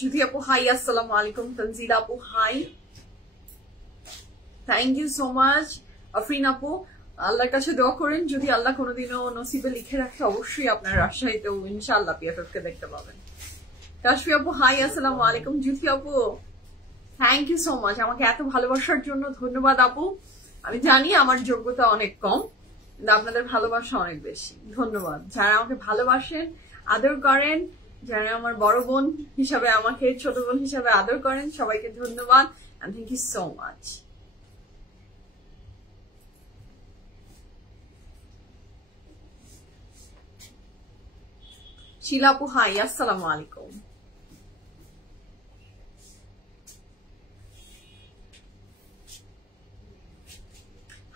জুথি আপু হাই, আসসালামু আলাইকুম। তানজিলা আপু hi, thank you so much. Afrin আপু, আল্লাহর কাছে দোয়া করেন যদি আল্লাহ কোনোদিনও নসিবে লিখে রাখে অবশ্যই আপনার রাজশাহীতেও ইনশাআল্লাহ পিএফএফ কে দেখতে পাবেন। কাশফি আপু হাই, আসসালামু আলাইকুম। জুথি আপু থ্যাংক ইউ সো মাচ, আমাকে এত ভালোবাসার জন্য ধন্যবাদ আপু। আমি জানি আমার যোগ্যতা অনেক কম, কিন্তু আপনাদের ভালোবাসা অনেক বেশি। ধন্যবাদ যারা আমাকে ভালোবাসেন, আদর করেন, যারা আমার বড় বোন হিসাবে আমাকে ছোট বোন হিসাবে আদর করেন, সবাইকে ধন্যবাদ and thank you so much. Shila আপু হাই, আসসালামু আলাইকুম।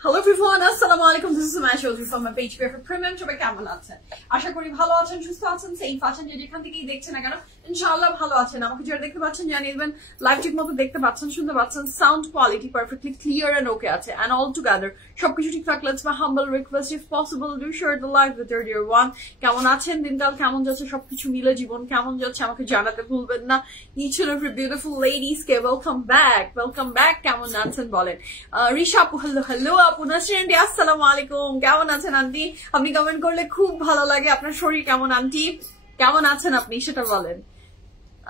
হ্যালো এভরিওয়ান, আসসালামু আলাইকুম। This is my Chowdhury from my page PFF premium. সবাই কেমন আছেন? আশা করি ভালো আছেন, সুস্থ আছেন, সেফ আছেন। যে যেখান থেকেই দেখছেন না কেন ইনশাআল্লাহ ভালো আছেন। আমাকে যারা দেখতে পাচ্ছেন জানিয়ে দেবেন লাইভ ঠিক মতো দেখতে পাচ্ছেন, শুনতে পাচ্ছেন, sound quality perfectly clear and okay আছে এন্ড অল টুগেদার সবকিছু ঠিকঠাক লাগছে। My humble request, if possible do share the live with your dear one. কেমন আছেন, দিনকাল কেমন যাচ্ছে, সবকিছু মিলে জীবন কেমন যাচ্ছে আমাকে জানাতে ভুলবেন না। Each and every beautiful ladies কে ওয়েলকাম ব্যাক। কেমন আছেন বলেন? রিশা আপু হ্যালো হ্যালো আপু। নাসরিন আসসালামু আলাইকুম, কেমন আছেন আন্টি? আপনি কমেন্ট করলে খুব ভালো লাগে। আপনার শরীর কেমন আন্টি? কেমন আছেন আপনি সেটা বলেন।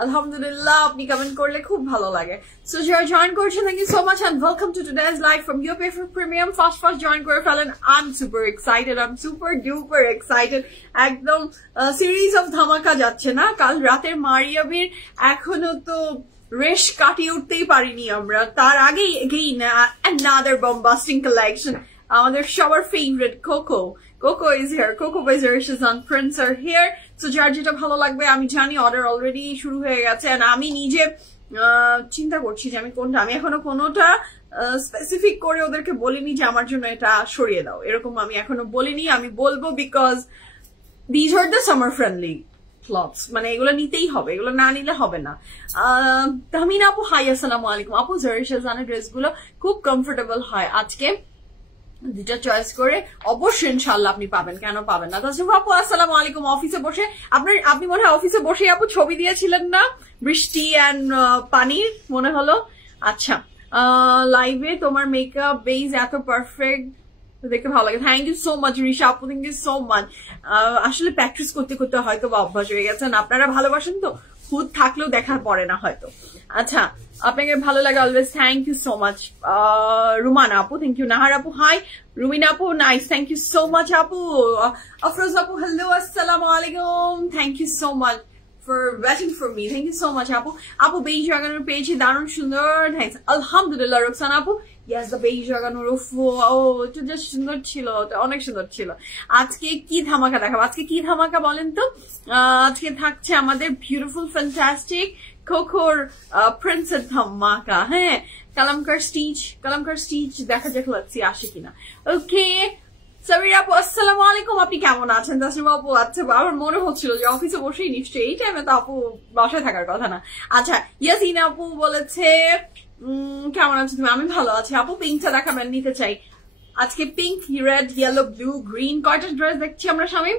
আলহামদুলিল্লাহ, আপনি কমেন্ট করলে খুব ভালো লাগে। সো যারা জয়েন করেছেন thank you so much and welcome to today's live from your PFF premium. First join করে ফেলেন। I am super excited, I am super duper excited. একদম সিরিজ অফ ধামাকা যাচ্ছে না? কাল রাতের মারিয়াবির এখনো তো রেশ কাটিয়ে উঠতেই পারিনি আমরা, তার আগেই এগেইন another bombastic collection. আমাদের সবার favourite cocoa is here. Coco by Zerishes and Prince are here. So যার যেটা ভালো লাগবে, আমি জানি অর্ডার অলরেডি শুরু হয়ে গেছে। আর আমি নিজে চিন্তা করছি যে আমি কোনটা, আমি এখনো কোনোটা স্পেসিফিক করে ওদেরকে বলিনি যে আমার জন্য এটা সরিয়ে দাও, এরকম আমি এখনো বলিনি। আমি বলবো because these are the summer friendly clothes, মানে এগুলো নিতেই হবে, এগুলো না নিলে হবে না। তাহমিনা আপু হাই, আসসালামু আলাইকুম। আপু জারিশাজানের ড্রেস গুলো খুব কমফোর্টেবল হয়। আজকে দুটা চয়েস করে অবশ্যই ইনশাআল্লাহ আপনি পাবেন, কেন পাবেন না? তাছাড়া আপু আসসালামু আলাইকুম। অফিসে বসে আপনি মনে হয় অফিসে বসে আপু ছবি দিয়েছিলেন না, বৃষ্টি এন্ড পানির মনে হলো। আচ্ছা, লাইভে তোমার মেকআপ বেস এত পারফেক্ট দেখতে ভালো লাগে। Thank you so much Risha আপু, থ্যাংক ইউ সো মাচ। আসলে প্র্যাকটিস করতে করতে হয়তো বা অভ্যাস হয়ে গেছে। আপনারা ভালোবাসেন তো, খুদ থাকলেও দেখার পরে না হয়তো। আচ্ছা, আপনাকে ভালো লাগে always, thank you so much. Rumana আপু থ্যাংক ইউ। নাহার আপু হাই। রুমিনা আপু nice, thank you so much আপু। আফরোজ আপু হ্যালো, আসসালামু আলাইকুম, thank you so much for waiting for me. Thank you so much আপু। আপু বেইজ লাগানোর পেয়েছি, দারুণ সুন্দর, থ্যাংকস। আলহামদুলিল্লাহ। রোকসানা আপু ইয়েস, দ্য বেইজ লাগানোর এটা জাস্ট সুন্দর ছিল, অনেক সুন্দর ছিল। আজকে কি ধামাকা দেখাবো? আজকে কি ধামাকা বলেন তো? আজকে থাকছে আমাদের বিউটিফুল ফ্যান্টাস্টিক কোকোর প্রিন্সের ধামাকা। হ্যাঁ, কালামকার স্টিচ দেখা যাক লাগছি আসে কিনা। ওকে, সাবিরা আপু আসসালামু আলাইকুম, আপনি কেমন আছেন? তাসনিমা আপু আচ্ছা, আমার মনে হচ্ছিল যে অফিসে বসেই নিশ্চয়ই, এই টাইমে তো আপু বাসায় থাকার কথা না। আচ্ছা, ইয়াসিন আপু বলেছে কেমন আছো তুমি? আমি ভালো আছি আপু। পিঙ্কটা দেখাবেন, নিতে চাই আজকে। Pink, red, yellow, blue, green, কয়টা ড্রেস দেখছি আমরা স্বামী?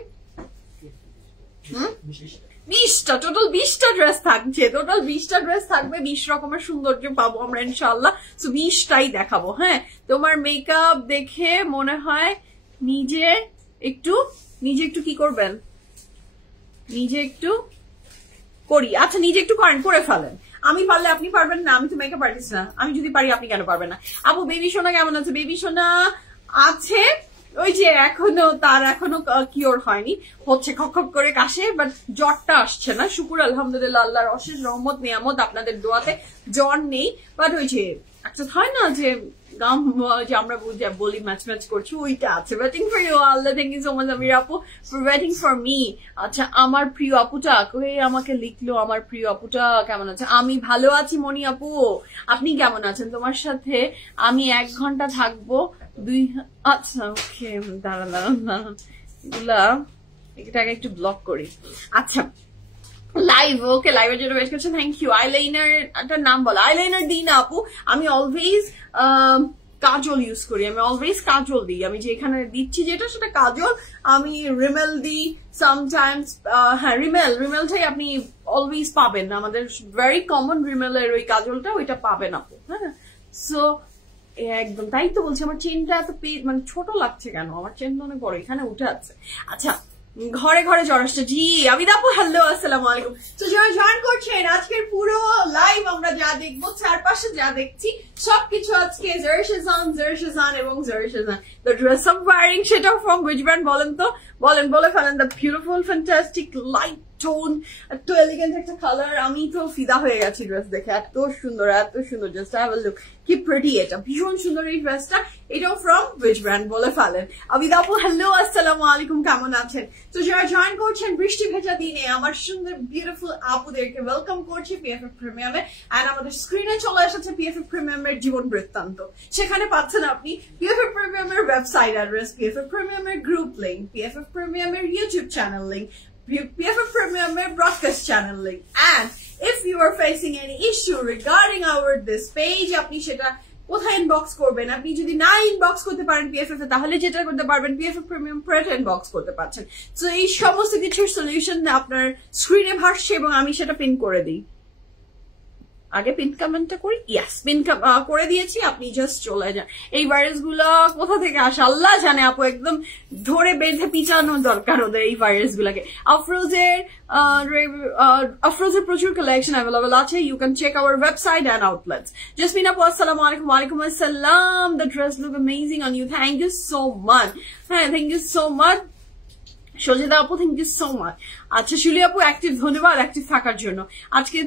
20টা, টোটাল 20টা ড্রেস থাকছে। টোটাল 20টা ড্রেস থাকবে, 20 রকমের সৌন্দর্য পাবো আমরা ইনশাআল্লাহ। সো 20টাই দেখাবো। হ্যাঁ, তোমার মেকআপ দেখে মনে হয় নিজে একটু কি করবেন? নিজে একটু করি। আচ্ছা, নিজে একটু করে ফেলেন। আমি পারলে আপনি পারবেন না? আমি তো মেকআপ আর্টিস্ট না। আমি যদি পারি আপনি কেন পারবেন না? আপু বেবি সোনা কেমন আছে? বেবি সোনা আছে, ওই যে এখনো কিওর হয়নি, হচ্ছে খক করে কাশে, বাট জ্বরটা আসছে না। শুকুর আলহামদুলিল্লাহ, আল্লাহর অশেষ রহমত নিয়ামত, আপনাদের দোয়াতে জ্বর নেই। বাট ওই যে একটা হয় না যে গাম, যে আমরা বলি ম্যাচ করছি, ওইটা আছে। Waiting for you Allah. Thank you so much Amir আপু ফর ওয়েটিং ফর মি। আচ্ছা, আমার প্রিয় আপুটা আমাকে লিখলো, আমার প্রিয় আপুটা কেমন আছে? আমি ভালো আছি মনি আপু, আপনি কেমন আছেন? তোমার সাথে আমি 1 ঘন্টা থাকবো। আচ্ছা ওকে, দাঁড়ান এগুলা এটাকে একটু ব্লক করি। আচ্ছা, লাইভ ওকে, লাইভের জন্য ওয়েট করছেন, থ্যাংক ইউ। আইলাইনার একটা নাম বলো। আইলাইনার দিই না আপু, আমি অলওয়েজ কাজল ইউজ করি। আমি অলওয়েজ কাজল দিই। আমি যেখানে দিচ্ছি যেটা সেটা কাজল। আমি রিমেল দিই সামটাইমস। হ্যাঁ, রিমেলটাই আপনি অলওয়েজ পাবেন না, আমাদের ভেরি কমন রিমেলের ওই কাজলটা ওইটা পাবেন আপু। হ্যাঁ, সো একদম তাই তো বলছি, আমার চেনটা এত মানে ছোট লাগছে কেন, আমার চেন তো অনেক বড়, এখানে উঠে আছে। আচ্ছা, ঘরে ঘরে জ্বর আসছে। জি আবিদ আপু হ্যালো, আসসালামু আলাইকুম। তো যারা জয়েন করছেন আজকের পুরো লাইভ আমরা যা দেখবো, চারপাশে যা দেখছি সবকিছু আজকে জারশেজান এবং জারশেজান দ্য ড্রেস অফ ওয়ারিং, সেটা ফ্রম হুইচ ব্র্যান্ড বলেন তো, বলে ফেলেন। The beautiful fantastic light tone, এত এলিগেন্ট একটা কালার, আমি তো ফিদা হয়ে গেছি ড্রেস দেখে, এত সুন্দর জাস্ট হ্যাভ আ লুক, কি প্রিটি, এটা ভীষণ সুন্দর এই ড্রেসটা, এটাও ফ্রম হুইচ ব্র্যান্ড বলে ফেলেন। আবিদ আপু হ্যালো, আসসালামু আলাইকুম, কেমন আছেন? তো যারা জয়েন করছেন বৃষ্টি ভেজা দিনে আমার সুন্দর বিউটিফুল আপুদেরকে ওয়েলকাম করছি পিএফএফ প্রিমিয়ামে। এন্ড আমাদের স্ক্রিনে চলে এসেছে পিএফএফ প্রিমিয়ামের জীবন বৃত্তান্ত, সেখানে পাচ্ছেন আপনি পিএফএফ প্রিমিয়ামের ওয়েবসাইট অ্যাড্রেস, পিএফএফ প্রিমিয়ামের গ্রুপ লিংক, পিএফএফ প্রিমিয়ামের YouTube channel link, PFF Premium broadcast channel link. And if you are facing any issue regarding this page, আপনি সেটা কোথায় ইনবক্স করবেন? আপনি যদি না ইনবক্স করতে পারেন পিএফএফ এ, তাহলে যেটা করতে পারবেন পিএফএফ প্রিমিয়াম প্রেট ইনবক্স করতে পারছেন। তো এই সমস্ত কিছুর সলিউশন আপনার স্ক্রিনে ভাসছে এবং আমি সেটা পিন করে দিই। আগে পিন কমেন্টটা করি, ইয়েস পিন করে দিয়েছি, আপনি জাস্ট চলে যান। এই ভাইরাস গুলা কোথা থেকে আসে আল্লাহ জানে আপু, একদম ধরে বেঁধে পিছানোর দরকার ওদের এই ভাইরাস গুলাকে। আফরোজের প্রচুর কালেকশন অ্যাভেলেবল আছে, you can check our website and outlets. Jasmin আপু আসসালামু আলাইকুম। ওয়ালাইকুম আসসালাম। The dress look amazing on you, thank you so much. হ্যাঁ, thank you so much Sajida আপু, থ্যাংক ইউ সো মাচ। আচ্ছা শিলি আপু অ্যাক্টিভ, ধন্যবাদ অ্যাক্টিভ থাকার জন্য। আজকে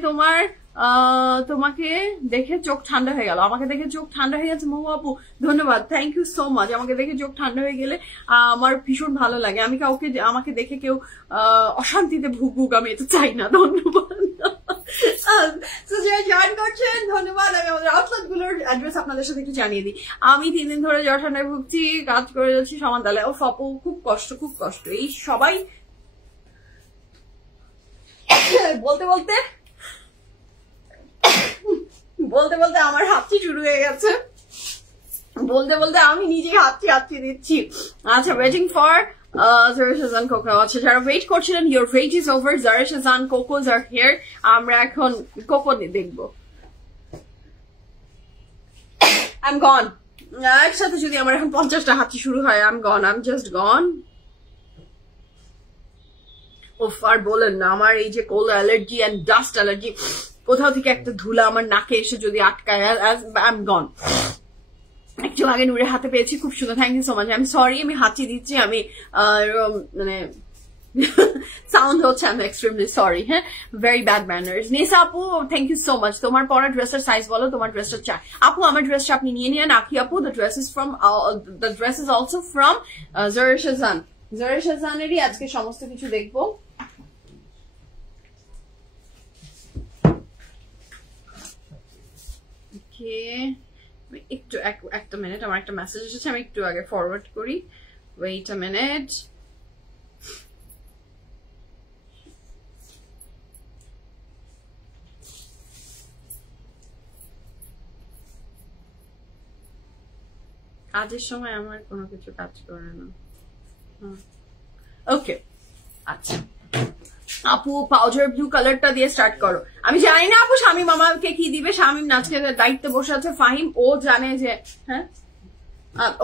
তোমাকে দেখে চোখ ঠান্ডা হয়ে গেল, আমাকে দেখে চোখ ঠান্ডা হয়ে গেছে মহু আপু, ধন্যবাদ, থ্যাংক ইউ সো মাচ। আমাকে দেখে চোখ ঠান্ডা হয়ে গেলে আমার ভীষণ ভালো লাগে। আমি কাউকে আমাকে দেখে কেউ অশান্তিতে ভুগুক, আমি এটা চাই না। ধন্যবাদ। যারা জয়েন করছেন ধন্যবাদ। আমি আমাদের আউটলেট গুলোর অ্যাড্রেস আপনাদের সাথে একটু জানিয়ে দিই। আমি 3 দিন ধরে জ্বর ঠান্ডায় ভুগছি, কাজ করে যাচ্ছি সমানতালে। ও আপু খুব কষ্ট, খুব কষ্ট। এই সবাই বলতে বলতে আমার হাঁচি শুরু হয়ে গেছে, বলতে আমি নিজে হাঁচি দিচ্ছি। আচ্ছা, ওয়েটিং ফর জারশেজান কোকো। আচ্ছা, যারা ওয়েট করছিলেন, your wait is over, Zara Shahjahan Coco's are here. আমরা এখন কোকো দেখবো। I am gone. একসাথে যদি আমার এখন 50টা হাঁচি শুরু হয়, I am gone, I am just gone. ওফ, আর বলেন না, আমার এই যে cold allergy and dust allergy, কোথাও থেকে একটা ধুলা আমার নাকে এসে যদি আটকায়, আই এম গন। একটু আগে নূরের হাতে পেয়েছি, খুব সুন্দর, থ্যাংক ইউ সো মাচ। আমি সরি, আমি হাঁচি দিচ্ছি, আমি মানে সাউন্ড হচ্ছে, আমি এক্সট্রিমলি সরি। হ্যাঁ, ভেরি ব্যাড ম্যানার্স। নিসা আপু থ্যাংক ইউ সো মাচ। তোমার পরা ড্রেসের সাইজ বলো, তোমার ড্রেসটা চাই আপু। আমার ড্রেসটা আপনি নিয়ে নিন। আখি আপু, the dress is also from Zara Shahjahan. জারশেজানেরই আজকে সমস্ত কিছু দেখবো। একটু একটা মিনিট, আমার একটা মেসেজ এসেছে, আমি একটু আগে ফরওয়ার্ড করি। Wait a minute. কাজের সময় আমার কোনো কিছু কাজ করে না। ওকে, আচ্ছা আপু পাউডার ব্লু কালারটা দিয়ে স্টার্ট করো। আমি জানি না আপু শামীম আমাকে কি দিবে, শামীম আজকে দায়িত্বে বসে আছে, ফাহিম ও জানে যে হ্যাঁ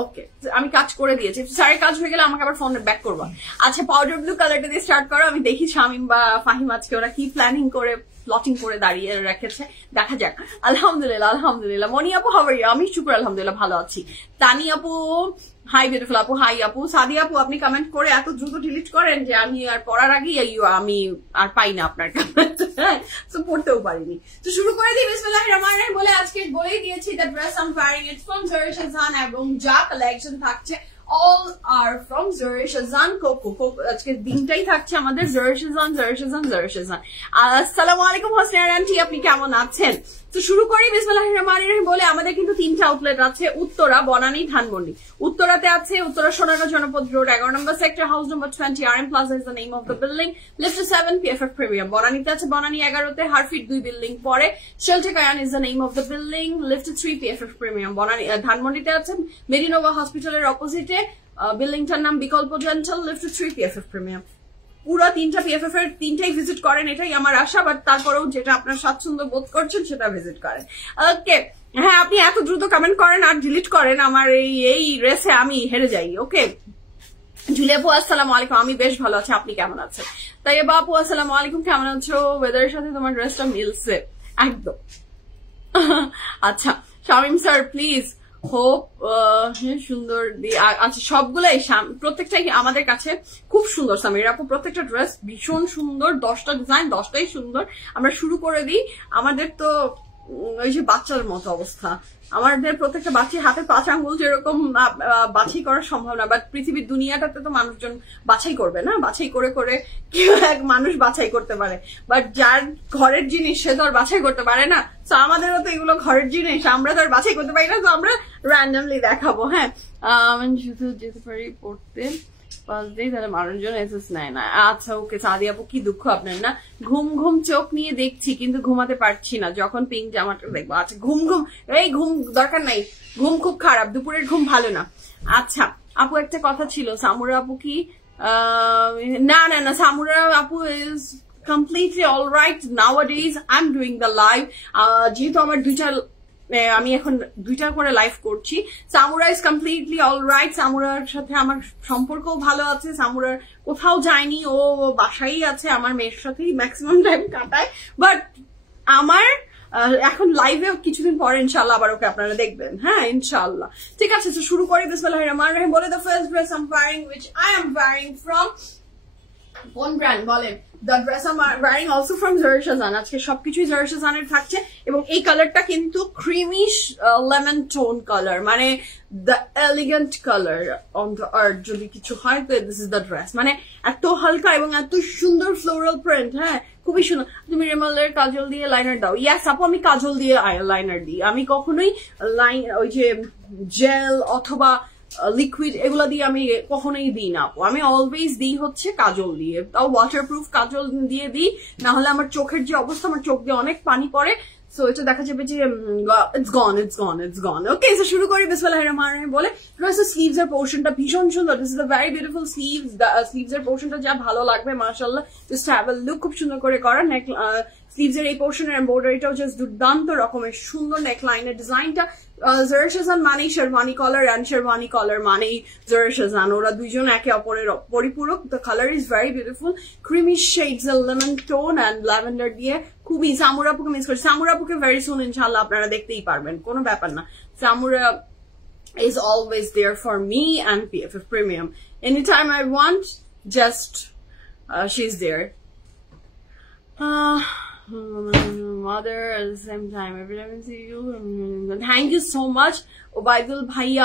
ওকে আমি কাজ করে দিয়েছি, স্যারের কাজ হয়ে গেলে আমাকে আবার ফোন ব্যাক করবো। আচ্ছা পাউডার ব্লু কালারটা দিয়ে স্টার্ট করো। আমি দেখি শামীম বা ফাহিম আজকে ওরা কি প্ল্যানিং করে প্লটিং করে দাঁড়িয়ে রেখেছে, দেখা যাক। আলহামদুলিল্লাহ। মনি আপু হাউ আর ইউ? আমি শুক্র আলহামদুলিল্লাহ ভালো আছি। তানি আপু হাই বিউটিফুল আপু, হাই আপু। সাদি আপু আপনি কমেন্ট করে এত দ্রুত ডিলিট করেন যে আমি আর পড়ার আগেই আমি আর পাই না আপনার কমেন্ট, তো পড়তেও পারিনি। তো শুরু করে দিই বিসমিল্লাহির রহমানির রহিম বলে। আজকে বলেই দিয়েছি the dress I am wearing it's from Zara Shahjahan, এবং যা কালেকশন থাকছে all are from Zara Shahjahan Coco. আজকের দিনটাই থাকছে আমাদের জারশেজান। আসসালামু আলাইকুম হোসেন আন্টি, আপনি কেমন আছেন? তো শুরু করি বিসমিল্লাহির রহমানির রহিম বলে। আমাদের কিন্তু 3টা আউটলেট আছে, উত্তরা, বনানী, ধানমন্ডি। উত্তরাতে আছে উত্তরা সোনারগাঁ জনপদ রোড 11 নম্বর সেক্টর, হাউস নম্বর 20, RM Plaza is the name of the building, lift 7, PFF Premium। বনানীতে আছে বনানী 11তে, হারফিট 2 বিল্ডিং পরে, shelter Kayan is the name of the building, lift 3, PFF Premium। Banani ধানমন্ডিতে আছে মেডিনোভা হসপিটালের অপোজিটে, বিল্ডিংটার নাম বিকল্প ডেন্টাল, লিফট 3, PFF Premium। পুরো 3টা PFF এর 3টাই ভিজিট করেন, এটাই আমার আশা। বাট তারপরেও যেটা আপনার স্বাচ্ছন্দ্য বোধ করছেন সেটা ভিজিট করেন। ওকে, হ্যাঁ আপনি এত দ্রুত কমেন্ট করেন আর ডিলিট করেন, আমার এই রেসে আমি হেরে যাই। ওকে, জুলিয়াপু আসসালামু আলাইকুম, আমি বেশ ভালো আছি, আপনি কেমন আছেন? তাই বাপু আসসালামু আলাইকুম, কেমন আছো? ওয়েদারের সাথে তোমার ড্রেসটা মিলছে একদম। আচ্ছা শামিম স্যার প্লিজ হোপ সুন্দর আচ্ছা, সবগুলাই প্রত্যেকটাই আমাদের কাছে খুব সুন্দর। সামির আপু প্রত্যেকটা ড্রেস ভীষণ সুন্দর, 10টা ডিজাইন 10টাই সুন্দর। আমরা শুরু করে দিই। আমাদের তো ওই যে বাচ্চার মতো অবস্থা, আমাদের প্রত্যেকটা বাচ্চার হাতে 5 আঙ্গুল যেরকম বাছাই করা সম্ভব না, বাট পৃথিবীর দুনিয়াটাতে তো মানুষজন বাছাই করবে না, বাছাই করে করে কেউ এক মানুষ বাছাই করতে পারে, বাট যার ঘরের জিনিস সে তো আর বাছাই করতে পারে না। তো আমাদেরও তো এগুলো ঘরের জিনিস, আমরা তো আর বাছাই করতে পারি না, তো আমরা র্যান্ডমলি দেখাবো। হ্যাঁ শুধু যেতে পারি পড়তে 5 দিন, তাহলে মানুষজন এসএস নেয় না। আচ্ছা ওকে সাদি আপু, কি দুঃখ আপনার না? ঘুম ঘুম চোখ নিয়ে দেখছি কিন্তু ঘুমাতে পারছি না যখন পিঙ্ক জামাটা দেখবো। আচ্ছা ঘুম এই ঘুম দরকার নাই, ঘুম খুব খারাপ, দুপুরের ঘুম ভালো না। আচ্ছা আপু একটা কথা ছিল, সামুরা আপু কি না না না, সামুরা আপু is completely all right nowadays. I'm doing the live, যেহেতু আমার আমি এখন 2টা করে লাইভ করছি। সামুরা ইজ কমপ্লিটলি অল রাইট, সামুরার সাথে আমার সম্পর্কও ভালো আছে, সামুরার কোথাও যায়নি, ও বাসায় আছে, আমার মেয়ের সাথেই ম্যাক্সিমাম টাইম কাটায়। বাট আমার এখন লাইভে কিছুদিন পরে ইনশাল্লাহ আবার ওকে আপনারা দেখবেন। হ্যাঁ ইনশাল্লাহ, ঠিক আছে। তো শুরু করি, বিসমিল্লাহির রহমানির রহিম বলে। The first dress I am wearing, which I am wearing from কোন ব্র্যান্ড বলেন? The dress I'm wearing also from Zara Shazan. আজকে সবকিছুই Zara Shazan এর থাকছে, এবং এই কালারটা কিন্তু ক্রিমিশ লেমন টোন কালার, মানে the elegant color on the earth যদি কিছু হয় তো this is the dress। মানে এত হালকা এবং এত সুন্দর ফ্লোরাল প্রিন্ট। হ্যাঁ খুবই সুন্দর। তুমি রিমেলের কাজল দিয়ে লাইনার দাও? ইয়াস আপু, আমি কাজল দিয়ে লাইনার দিই, আমি কখনোই ওই যে জেল অথবা লিকুইড এগুলা দিয়ে আমি কখনোই দিই না আপু, আমি অলওয়েজ দিই হচ্ছে কাজল দিয়ে, তাও ওয়াটারপ্রুফ কাজল দিয়ে দিই, না হলে আমার চোখের যে অবস্থা, আমার চোখ দিয়ে অনেক পানি পড়ে, সো এটা দেখা যাবে যে it's gone. ওকে, সো শুরু করি বিসমিল্লাহির রহমানির রহিম বলে। ড্রেসের স্লিভস এর পোর্শনটা ভীষণ সুন্দর, this is a very beautiful sleeves. Sleeves এর পোর্শনটা যা ভালো লাগবে মাশাআল্লাহ, জাস্ট হ্যাভ আ লুক, খুব সুন্দর করে করা। নেক স্লিভস এর এই পোর্শনের এমব্রয়ডারিটাও জাস্ট দুর্দান্ত রকমের সুন্দর, নেক লাইনের ডিজাইনটা। Zara Shazan মানেই শেরওয়ানি কলার, অ্যান্ড শেরওয়ানি কলার মানেই Zara Shazan, ওরা দুইজন একে অপরের পরিপূরক। The colour is very beautiful, creamy shades lemon tone and lavender দিয়ে খুবই। সামুরাপুকে মিস করছি, সামুরাপুকে ভেরি সুন ইনশাল্লাহ আপনারা দেখতেই পারবেন, কোনো ব্যাপার না। সামুরা is always there for me and PFF Premium. Anytime I want, just she's there. Mother at the same time, every time I see you, thank you so much. Obaidul ভাইয়া,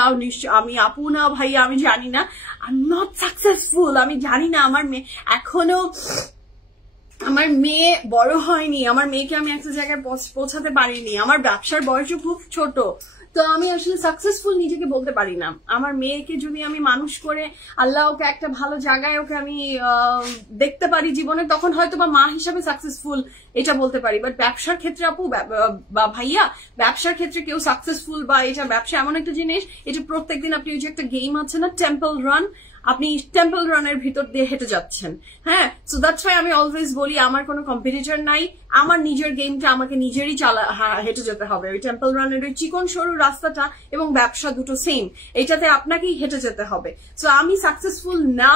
আমি আপু না ভাইয়া আমি জানি না, I'm not successful, আমি জানি না, আমার মেয়ে এখনো, আমার মেয়ে বড় হয়নি, আমার মেয়েকে আমি একটা জায়গায় পৌঁছাতে পারিনি, আমার ব্যবসার বয়সও খুব ছোট, তো আমি আসলে সাকসেসফুল নিজেকে বলতে পারি না। আমার মেয়েকে যদি আমি মানুষ করে আল্লাহ ওকে একটা ভালো জায়গায় ওকে আমি দেখতে পারি জীবনে, তখন হয়তো বা মা হিসাবে সাকসেসফুল এটা বলতে পারি। বাট ব্যবসার ক্ষেত্রে আপু বা ভাইয়া, ব্যবসার ক্ষেত্রে কেউ সাকসেসফুল বা এটা ব্যবসা এমন একটা জিনিস, এটা প্রত্যেকদিন আপনি ওই যে একটা গেম আছে না টেম্পল রান, আপনি টেম্পল রানের ভিতর দিয়ে হেঁটে যাচ্ছেন। হ্যাঁ, সো দ্যাটস ওয়াই আমি অলওয়েজ বলি আমার কোনো কম্পিটিটর নাই, আমার নিজের গেমটা আমাকে নিজেরই হেঁটে যেতে হবে। ওই টেম্পল রানের ওই চিকন সরু রাস্তাটা এবং ব্যবসা দুটো সেম, এটাতে আপনাকেই হেঁটে যেতে হবে। সো আমি সাকসেসফুল না,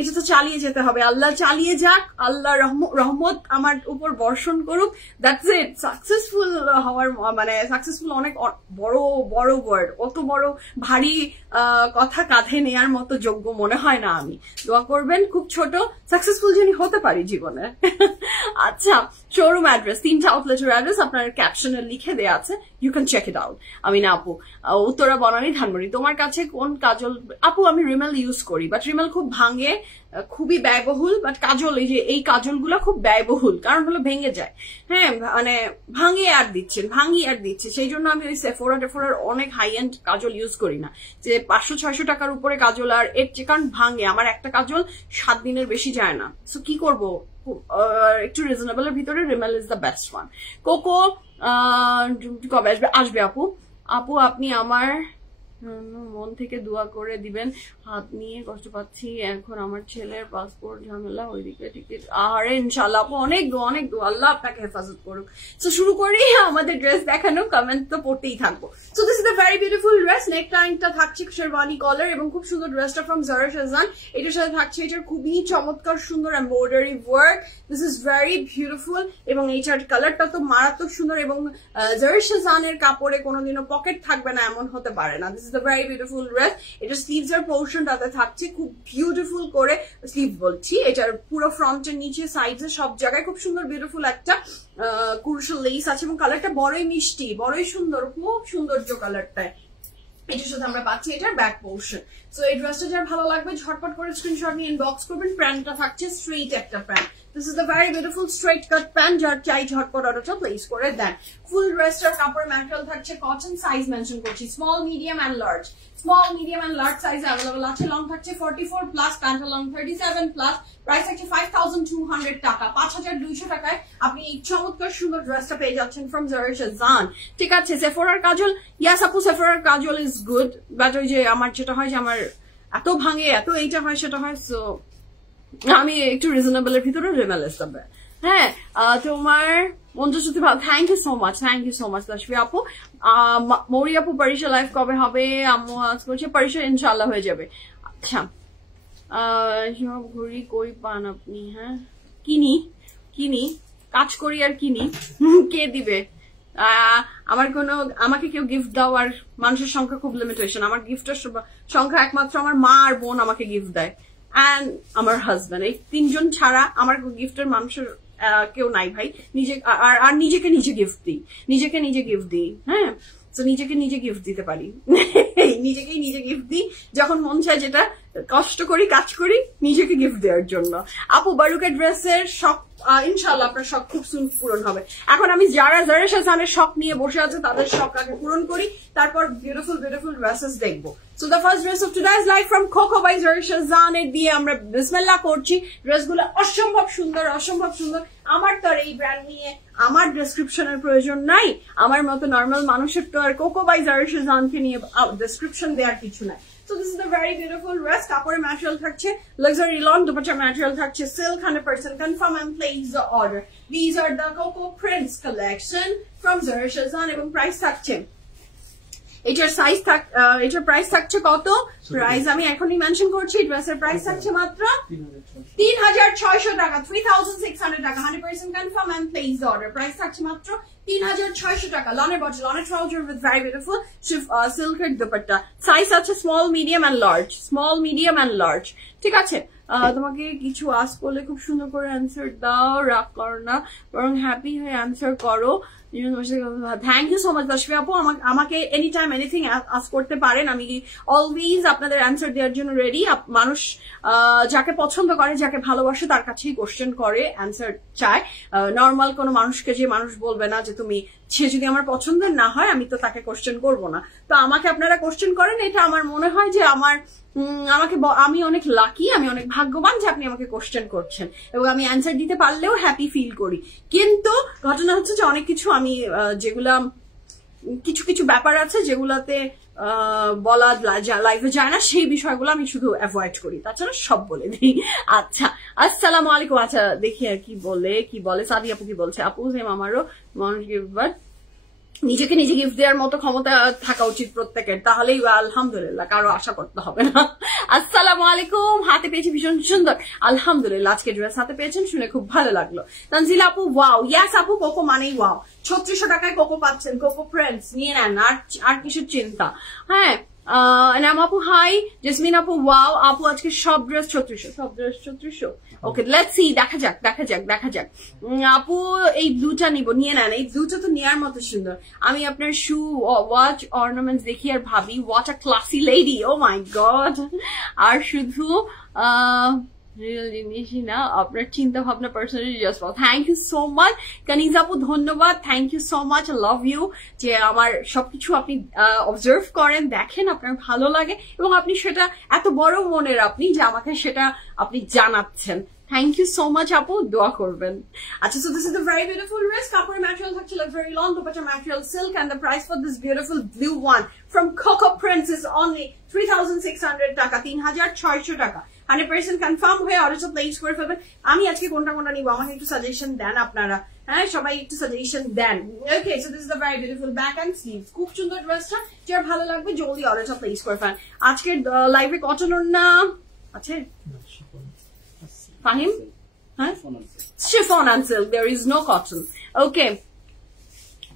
এটা তো চালিয়ে যেতে হবে, আল্লাহ চালিয়ে যাক, আল্লাহ রহমত আমার উপর বর্ষণ করুক, দ্যাটস ইট। সাকসেসফুল হওয়ার মানে সাকসেসফুল অনেক বড় বড় ওয়ার্ড, অত বড় ভারী কথা কাঁধে নেয়ার মতো যোগ্য মনে হয় না আমি। দোয়া করবেন খুব ছোট সাকসেসফুল যিনি হতে পারি জীবনে। আচ্ছা, শোরুম অ্যাড্রেস, 3টা আউটলেটের অ্যাড্রেস আপনার ক্যাপশনে লিখে দেওয়া আছে, you can check it out. আমি না আপু, উত্তরা বনানী ধানমন্ডি। তোমার কাছে কোন কাজল? আপু আমি রিমেল ইউজ করি, বাট রিমেল খুব ভাঙে, খুবই ব্যয়বহুল। বাট কাজল, এই যে এই কাজলগুলো খুব ব্যয়বহুল, কারণ হলো ভেঙে যায়। হ্যাঁ, মানে ভাঙি আর দিচ্ছে, সেই জন্য আমি ওই সেফোরার অনেক হাই এন্ড কাজল ইউজ করি না, যে 500-600 টাকার উপরে কাজল, আর এর যে কারণ ভাঙে, আমার একটা কাজল 7 দিনের বেশি যায় না। সো কি করবো, একটু রিজনেবল এর ভিতরে Remal is the best one. Cocoa কবে আসবে? আসবে আপু। আপু আপনি আমার মন থেকে দোয়া করে দিবেন। হাত নিয়ে কষ্ট পাচ্ছি এখন, আমার ছেলের পাসপোর্ট ঝামেলা, ওইদিকে টিকিট। আরে ইনশাআল্লাহ আপু অনেক দোয়া, অনেক দোয়া, আল্লাহ আপনাকে হেফাজত করুক। তো শুরু করি আমাদের ড্রেস দেখানো, কমেন্ট তো পড়তেই থাকবো। So this is the very beautiful dress. Neck লাইনটা থাকছে শেরওয়ানি কলার এবং খুব সুন্দর ড্রেসটা ফ্রম জারা শাহজাহান। এটার সাথে থাকছে এটার খুবই চমৎকার সুন্দর embroidery work. This is very beautiful এবং এইটার কালারটা তো মারাত্মক সুন্দর এবং জারা শাহজাহানের কাপড়ে কোনোদিনও পকেট থাকবে না এমন হতে পারে না। This is the very beautiful dress. এটার স্লিভস এর পোর্শনটাতে থাকছে খুব বিউটিফুল করে স্লিভ বলছি, এটার পুরো ফ্রন্টের নিচে সাইডে সব জায়গায় খুব সুন্দর বিউটিফুল একটা কুরুশাল লেস আছে এবং কালারটা বড়ই মিষ্টি, বড়ই সুন্দর, খুব সৌন্দর্য কালারটায়। এটার সাথে আমরা পাচ্ছি এটার ব্যাক পোর্শন। সো এই ড্রেসটা যার ভালো লাগবে ঝটপট করে স্ক্রিনশট নিয়ে ইনবক্স করবেন। প্যান্টটা থাকছে স্ট্রেট একটা pant. This is the very beautiful straight cut pant যার চাই ঝটপট অর্ডারটা প্লেস করে দেন। ফুল ড্রেসটার কাপড় ম্যাটেরিয়াল থাকছে কটন, সাইজ মেনশন করছি small, medium and large. Small, medium and large size available আছে। লং থাকছে 44 plus, pant long 37 plus. Price থাকছে 5200 টাকা। 5200 টাকায় আপনি এই চমৎকার সুন্দর ড্রেসটা পেয়ে যাচ্ছেন ফ্রম জারা শাহজাহান। ঠিক আছে, সেফোরার কাজল, ইয়াস আপু সেফোরার কাজল ইজ গুড, বাট ওই যে আমার যেটা হয় যে আমার এত ভাঙে, এত এইটা হয় সেটা হয়, সো আমি একটু রিজনেবলের ভিতরে রিমেলেস তবে। হ্যাঁ, তোমার মঞ্জুশ্রুতি ভালো, thank you so much, thank you so much Tasfi আপু। মৌরি আপু পরীক্ষা লাইভ কবে হবে? আম্মু আজ করছে, পরীক্ষা ইনশাল্লাহ হয়ে যাবে। আচ্ছা, ঘড়ি কই পান আপনি? হ্যাঁ, কিনি কাজ করি আর কিনি, কে দিবে? আমাকে কেউ গিফট দেওয়ার মানুষের সংখ্যা খুব লিমিটেশন। আমার গিফটের সংখ্যা একমাত্র আমার মা আর বোন আমাকে গিফট দেয়, অ্যান্ড আমার হাজব্যান্ড। এই তিনজন ছাড়া আমার গিফটের মানুষের কেউ নাই ভাই। আর নিজেকে নিজে গিফট দিই। হ্যাঁ, তো নিজেকে নিজে গিফট দিতে পারি, নিজেকেই নিজে গিফট দিই যখন মন চায়, যেটা কষ্ট করি কাজ করি নিজেকে গিফট দেওয়ার জন্য। আপু বারুকা ড্রেসের শখ ইনশাল্লাহ আপনার শখ খুব সুন পূরণ হবে। এখন আমি যারা শাহজাহানের শখ নিয়ে বসে আছে তাদের শখ আগে পূরণ করি, তারপর বিউটিফুল ড্রেসেস দেখবো। So the first dress of today's live from Coco by Zara Shahjahan দিয়ে আমরা বিসমিল্লাহ করছি। ড্রেসগুলো অসম্ভব সুন্দর, অসম্ভব সুন্দর। আমার তো আর এই ব্র্যান্ড নিয়ে আমার ডেসক্রিপশনের প্রয়োজন নাই, আমার মতো নর্মাল মানুষের তো আর কোকো বাই জারা শাহজাহানকে নিয়ে ডেসক্রিপশন দেওয়ার কিছু নাই। So this is the very beautiful dress. কাপড়ের ম্যাটেরিয়াল থাকছে luxury lawn, দুপাট্টার ম্যাটেরিয়াল থাকছে silk 100%. Confirm and place the order. These are the Coco Prince collection from Zara Shahzahan এবং প্রাইস থাকছে এটার প্রাইস থাকছে কত? প্রাইস আমি এখনই মেনশন করছি। ড্রেসের প্রাইস থাকছে মাত্র 3600 টাকা, 3600 টাকা। 100% confirm and place the order. Price থাকছে মাত্র 3600 টাকা। লনের বটল, লনের ট্রাউজার উইথ ভেরি বিউটিফুল সিল্কের দুপাট্টা। সাইজ আছে স্মল, মিডিয়াম এন্ড লার্জ। ঠিক আছে, তোমাকে কিছু আস্ক করলে খুব সুন্দর করে অ্যান্সার দাও, রাগ করো না, বরং হ্যাপি হয়ে অ্যান্সার করো। Thank you so much Tasfi আপু। আমাকে এনি টাইম এনিথিং আস্ক করতে পারেন, আমি অলওয়েজ আপনাদের অ্যান্সার দেওয়ার জন্য রেডি। মানুষ যাকে পছন্দ করে, যাকে ভালোবাসে, তার কাছেই কোশ্চেন করে, অ্যান্সার চায়। নর্মাল কোনো মানুষকে যে মানুষ বলবে না যে তুমি, সে যদি আমার পছন্দের না হয় আমি তো তাকে কোশ্চেন করবো না। তো আমাকে আপনারা কোশ্চেন করেন, এটা আমার মনে হয় যে আমি অনেক লাকি, আমি অনেক ভাগ্যবান যে আপনি আমাকে কোশ্চেন করছেন এবং আমি অ্যান্সার দিতে পারলেও হ্যাপি ফিল করি। কিন্তু ঘটনা হচ্ছে যে অনেক কিছু আমি যেগুলা কিছু ব্যাপার আছে যেগুলাতে বলা লাইফে যায় না, সেই বিষয়গুলো আমি শুধু অ্যাভয়েড করি, তাছাড়া সব বলে দিই। আচ্ছা, আসসালামু আলাইকুম। আচ্ছা দেখি আর কি বলে সাদি আপু কি বলছে। আপু সেম আমারও মানুষ বাট নিজেকে নিজে গিফট দেওয়ার মতো ক্ষমতা থাকা উচিত প্রত্যেকের, তাহলেই আলহামদুলিল্লাহ, কারো আশা করতে হবে না। আসসালামু আলাইকুম। হাতে পেয়েছি ভীষণ সুন্দর, আলহামদুলিল্লাহ। আজকে ড্রেস হাতে পেয়েছেন শুনে খুব ভালো লাগলো। তানজিলা আপু ওয়াও, ইয়াস আপু, কোকো মানেই ওয়াও। 3600 টাকায় কোকো পাচ্ছেন, কোকো ফ্রেন্ডস নিয়ে নেন, আর কিসের চিন্তা। হ্যাঁ, নাম আপু হাই, জেসমিন আপু ওয়াও। আপু আজকে সব ড্রেস 3600। ওকে, লেটস সি, দেখা যাক। আপু এই ব্লুটা নিয়ে নেন, এই ব্লুটা তো নেওয়ার মতো সুন্দর। আমি আপনার শু, ওয়াচ, অর্নামেন্টস দেখি আর ভাবি what a classy lady, oh my god. আর শুধু রিয়েল জিনিসই না, আপনার চিন্তা ভাবনা personally just wow. Thank you so much Kaniz আপু, ধন্যবাদ, thank you so much, love you. যে আমার সবকিছু আপনি অবজার্ভ করেন, দেখেন, আপনার ভালো লাগে এবং আপনি সেটা এত বড় মনের আপনি যে আমাকে সেটা আপনি জানাচ্ছেন। থ্যাংক ইউ সো মাচ আপু, দোয়া করবেন। আচ্ছা, so this is the very beautiful dress. কাপড়ের ম্যাটেরিয়াল থাকছে very long, dupatta material silk, and the price for this beautiful blue one from Coco Prince is only 3,600 টাকা, 3,600 টাকা। 100% কনফার্ম হয়ে অর্ডারটা প্লেস করে ফেলবেন। আমি আজকে কোনটা কোনটা নিব আমাকে একটু সাজেশন দেন আপনারা, হ্যাঁ সবাই একটু সাজেশন দেন। Okay, so this is the very beautiful back and sleeves, খুব সুন্দর ড্রেসটা, যার ভালো লাগবে জলদি অর্ডারটা প্লেস করে ফেলেন। আজকের লাইভে কটন না আছে ফাহিম, হ্যাঁ chiffon and silk, there is no cotton. Okay,